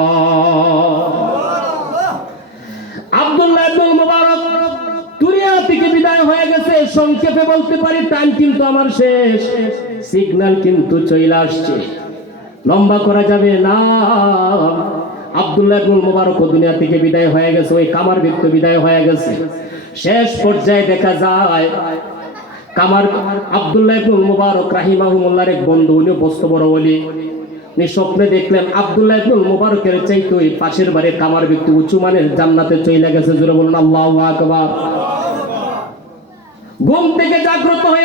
আব্দুল্লাহ ইবনে মুবারক দুনিয়া থেকে বিদায় হয়ে গেছে। সংক্ষেপে বলতে পারি, টাইম কিন্তু আমার শেষ, সিগন্যাল কিন্তু চলে আসছে। লম্বা করা যাবে না। আব্দুল্লাহ ইবনুল মুবারক দুনিয়া থেকে বিদায় হয়ে গেছে, ওই কামার ব্যক্তি বিদায় হয়ে গেছে। শেষ পর্যায়ে দেখা যায় কামার আব্দুল্লাহ ইবনুল মুবারক রাহিমাহুল্লাহর এক বন্ধু, উনি বস্ত বড় ওলি। উনি স্বপ্নে দেখলেন আব্দুল্লাহ ইবনুল মুবারকের চাইতে ওই পাশের বাড়ির কামার ব্যক্তি উঁচু মানের জান্নাতে চলে গেছে। জোরে বলুন আল্লাহু আকবার। ঘুম থেকে জাগ্রত হয়ে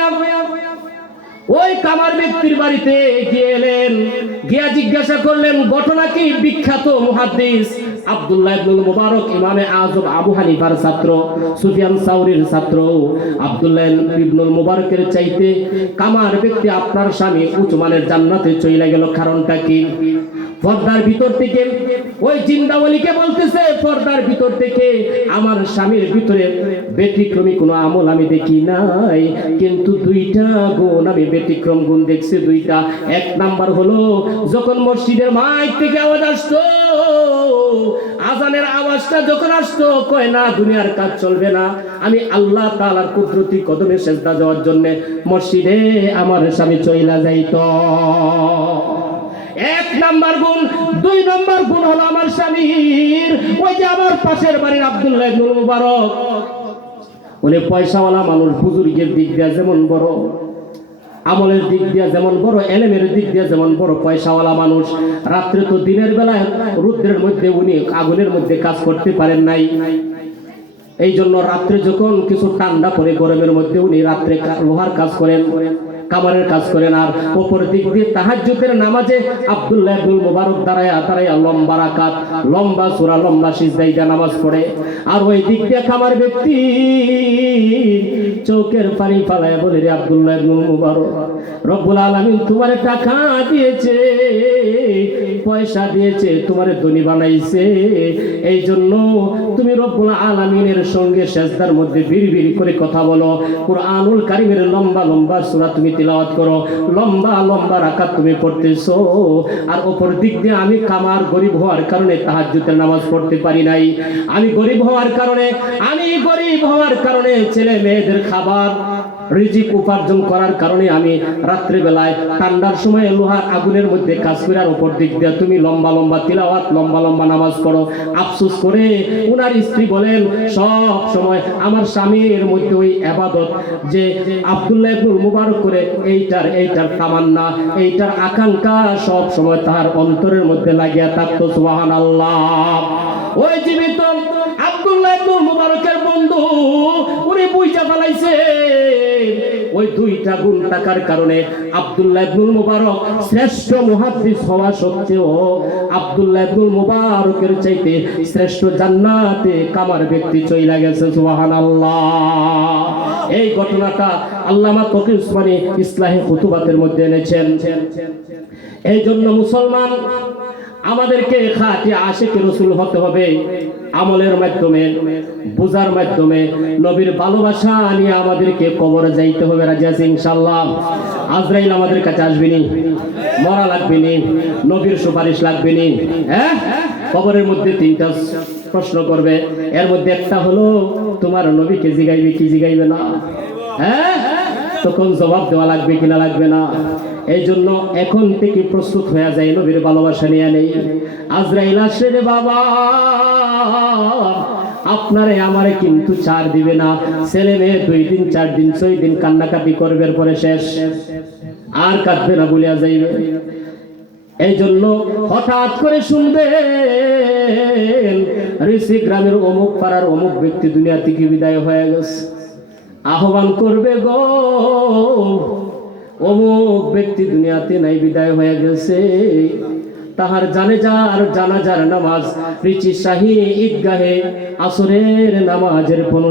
ওই কামার ব্যক্তির বাড়িতে গেলেন, গিয়া জিজ্ঞাসা করলেন ঘটনা কি। বিখ্যাত মুহাদ্দিস আব্দুল্লাহ ইবনুল মুবারক ইমামে আযম আবু হানিফার ছাত্র, সুফিয়ান সাউরীর ছাত্র। আব্দুল্লাহ ইবনুল মুবারকের চাইতে কামার ব্যক্তি আপনার স্বামী উচ্চ মানের জান্নাতে চলে গেল, কারণটা কি? পর্দার ভিতর থেকে ওই জিন্দাওয়ালিকে বলতেছে, পর্দার ভিতর থেকে আমার স্বামীর ভিতরে ব্যতিক্রমী কোনো আমল আমি দেখি নাই, কিন্তু দুইটা গুণ আমি ব্যতিক্রম গুণ দেখছি, দুইটা। এক নাম্বার হলো যখন মসজিদের মাইক থেকে আওয়াজ আসতো, আজানের আওয়াজটা যখন আসতো, কয় না দুনিয়ার কাজ চলবে না, আমি আল্লাহ তাআলার কুদরতি কদমে সেজদা দেওয়ার জন্য মসজিদে আমার স্বামী চইলা যাইতো। এক নাম্বার গুণ। দুই নাম্বার গুণ হলো আমার স্বামীর ওই যে আমার পাশের বাড়ির আব্দুল্লাহ ইবনুল মুবারক, উনি পয়সাওয়ালা মানুষ, বুজুর্গের দিক দিয়ে যেমন বড়, আমলের দিক দিয়ে যেমন বড়, এলেমের দিক দিয়ে যেমন বড়, পয়সাওয়ালা মানুষ। রাত্রে তো দিনের বেলায় রুদ্রের মধ্যে উনি আগুনের মধ্যে কাজ করতে পারেন নাই, এই জন্য রাত্রে যখন কিছু ঠান্ডা পড়ে গরমের মধ্যে উনি রাত্রে লোহার কাজ করেন, কামারের কাজ করেন। আর অপর দিক দিয়ে তাহাজ্জুদের নামাজে আব্দুল্লাহ ইবনুল মুবারক দাঁড়ায়া লম্বা রাকাত, লম্বা সূরা, লম্বা সিজদায় নামাজ পড়ে। আর ওই দিক দিয়ে কামার ব্যক্তি চোখের পানি ফালায় বলে, রে আব্দুল্লাহ ইবনুল মুবারক, রব্বুল আলামিন তোমারে টাকা দিয়েছে, পয়সা দিয়েছে, তোমারে ধনী বানাইছে, এই জন্য তুমি রব্বুল আলামিনের সঙ্গে সেজদার মধ্যে বিড়বিড় করে কথা বলো, কুরআনুল কারীমের লম্বা লম্বা সূরা তুমি তিলাওয়াত করো, লম্বা লম্বা রাকাত তুমি পড়তেছো। আর অপর দিক দিয়ে আমি কামার গরিব হওয়ার কারণে তাহাজ্জুদের নামাজ পড়তে পারি নাই, আমি গরিব হওয়ার কারণে ছেলে মেয়েদের খাবার রিজিক উপার্জন করার কারণে আমি রাত্রে বেলায় ঠান্ডার সময় লোহার আগুনের মধ্যে কাজ করার উপর দিক দিয়ে তুমি লম্বা লম্বা তিলাওয়াত, লম্বা লম্বা নামাজ করো। আফসোস করে উনার স্ত্রী বলেন, সব সময় আমার স্বামীর মধ্যে ওই ইবাদত যে আব্দুল্লাহ ইবনুল মুবারক করে এইটার তামান্না, এইটার আকাঙ্ক্ষা সব সময় তার অন্তরের মধ্যে লাগিয়া থাকতো। সুবহানাল্লাহ। ওই জীবিত আব্দুল্লাহ ইবনুল মুবারকের বন্ধু উনি বুঝা ফেলাইছে ওই দুইটা গুণ থাকার কারণে আব্দুল্লাহ ইবনুল মুবারক শ্রেষ্ঠ মুহাদ্দিস হওয়া সত্ত্বেও আব্দুল্লাহ ইবনুল মুবারকের চাইতে শ্রেষ্ঠ জান্নাতে কামার ব্যক্তি চইলা গেছে। সুবহানাল্লাহ। এই ঘটনাটা আল্লামা তকি উসমানী ইসলাহি খুতুবাতের মধ্যে এনেছেন। এই জন্য মুসলমান আমাদেরকে খাঁটি আশিক রাসূল হতে হবে, আমলের মাধ্যমে, বুঝার মাধ্যমে, নবীর ভালোবাসা নিয়ে আমাদেরকে কবরে যাইতে হবে। রাজি আছি ইনশাআল্লাহ? আজরাইল আমাদের কাছে আসবে নি, মরা লাগবে নি, নবীর সুপারিশ লাগবে নি। হ্যাঁ, কবরের মধ্যে তিনটা প্রশ্ন করবে, এর মধ্যে একটা হলো তোমার নবীকে জিগাইবে কি জিগাইবে না। হ্যাঁ, তখন জবাব দেওয়া লাগবে কিনা লাগবে না। এই জন্য এখন থেকে প্রস্তুত হয়ে যায়, নবীর ভালোবাসা নিয়ে নেই। আজরাইল আসে, রে বাবা আপনারে আমারে কিন্তু ছাড় দিবে না। ছেলে মেয়ে 2 দিন 4 দিন 6 দিন কান্নাকাটি করবে, পরে শেষ, আর কাঁদবে না, বলিয়া যাইবে। এই জন্য হঠাৎ করে শুনবেন ঋষি গ্রামের অমুক পাড়ার অমুক ব্যক্তি দুনিয়া থেকে বিদায় হয়ে গেছে, আহ্বান করবে, গো অমুক ব্যক্তি দুনিয়াতে নাই, বিদায় হয়ে গেছে, তাহার জানাজার নামাজ রিচি শাহী ঈদগাহে আসরের নামাজের পর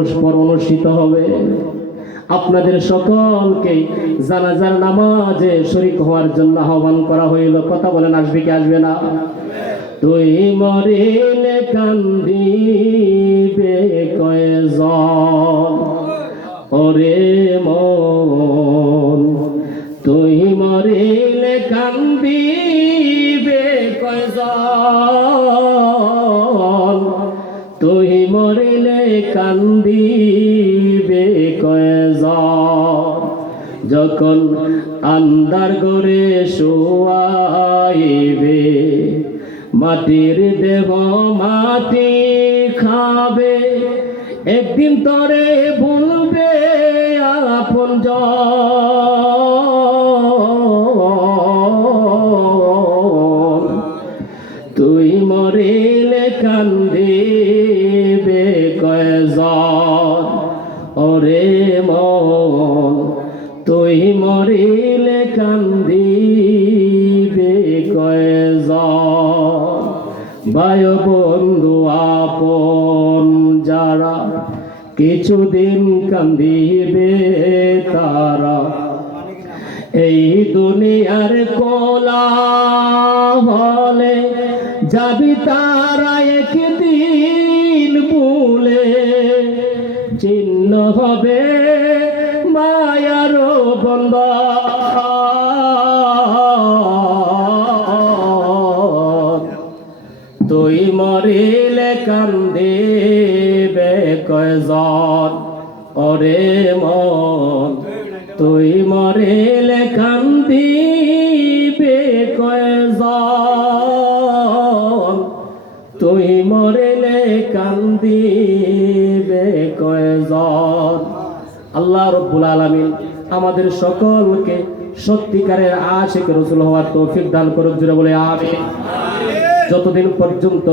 অনুষ্ঠিত হবে। আপনাদের সকলকে জানাজার নামাজে শরীক হওয়ার জন্য আহ্বান করা হইল। কথা বলেন, আসবে কি আসবে না? তুই মরিলে কান্দিবে কয়জন, ওরে মন তুই মরিলে কান্দিবে কয়জন, তুই মরিলে কান্দিবে কয়জন। যখন আন্ধার ঘরে শোয়াইবে, মাটির দেহ মাটি খাবে, একদিন তরে ভুলবে আপনজন। তুই মরিলে কান্দিবে কয়জন, ওরে মন তুই মরিলে কান্দিবে কয়জন। ভাই বন্ধু আপন যারা, কিছুদিন কান্দিবে তারা, এই দুনিয়ার কোলা হলে যাবি তারা একদিন ভুলে, চিহ্ন হবে মায়ার বন্ধন। তুই মরিলে কান্দিবে কয়জন, ওরে মন তুই মরিলে কান্দিবে কয়জন, তুই মরিলে কান্দিবে কয়জন। আল্লাহ রাব্বুল আলামিন আমাদের সকলকে সত্যিকারের আশিক রাসূল হওয়ার তৌফিক দান করুক, জোরে বলে আমিন। যতদিন পর্যন্ত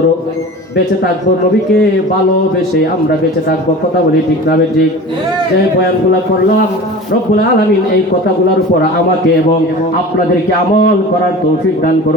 বেঁচে থাকবো নবীকে ভালোবেসে আমরা বেঁচে থাকবো, কথা বলি ঠিক না ঠিক? যে বয়ানগুলা করলাম রব্বুল আলামিন এই কথাগুলোর উপর আমাকে এবং আপনাদেরকে আমল করার তৌফিক দান করুক।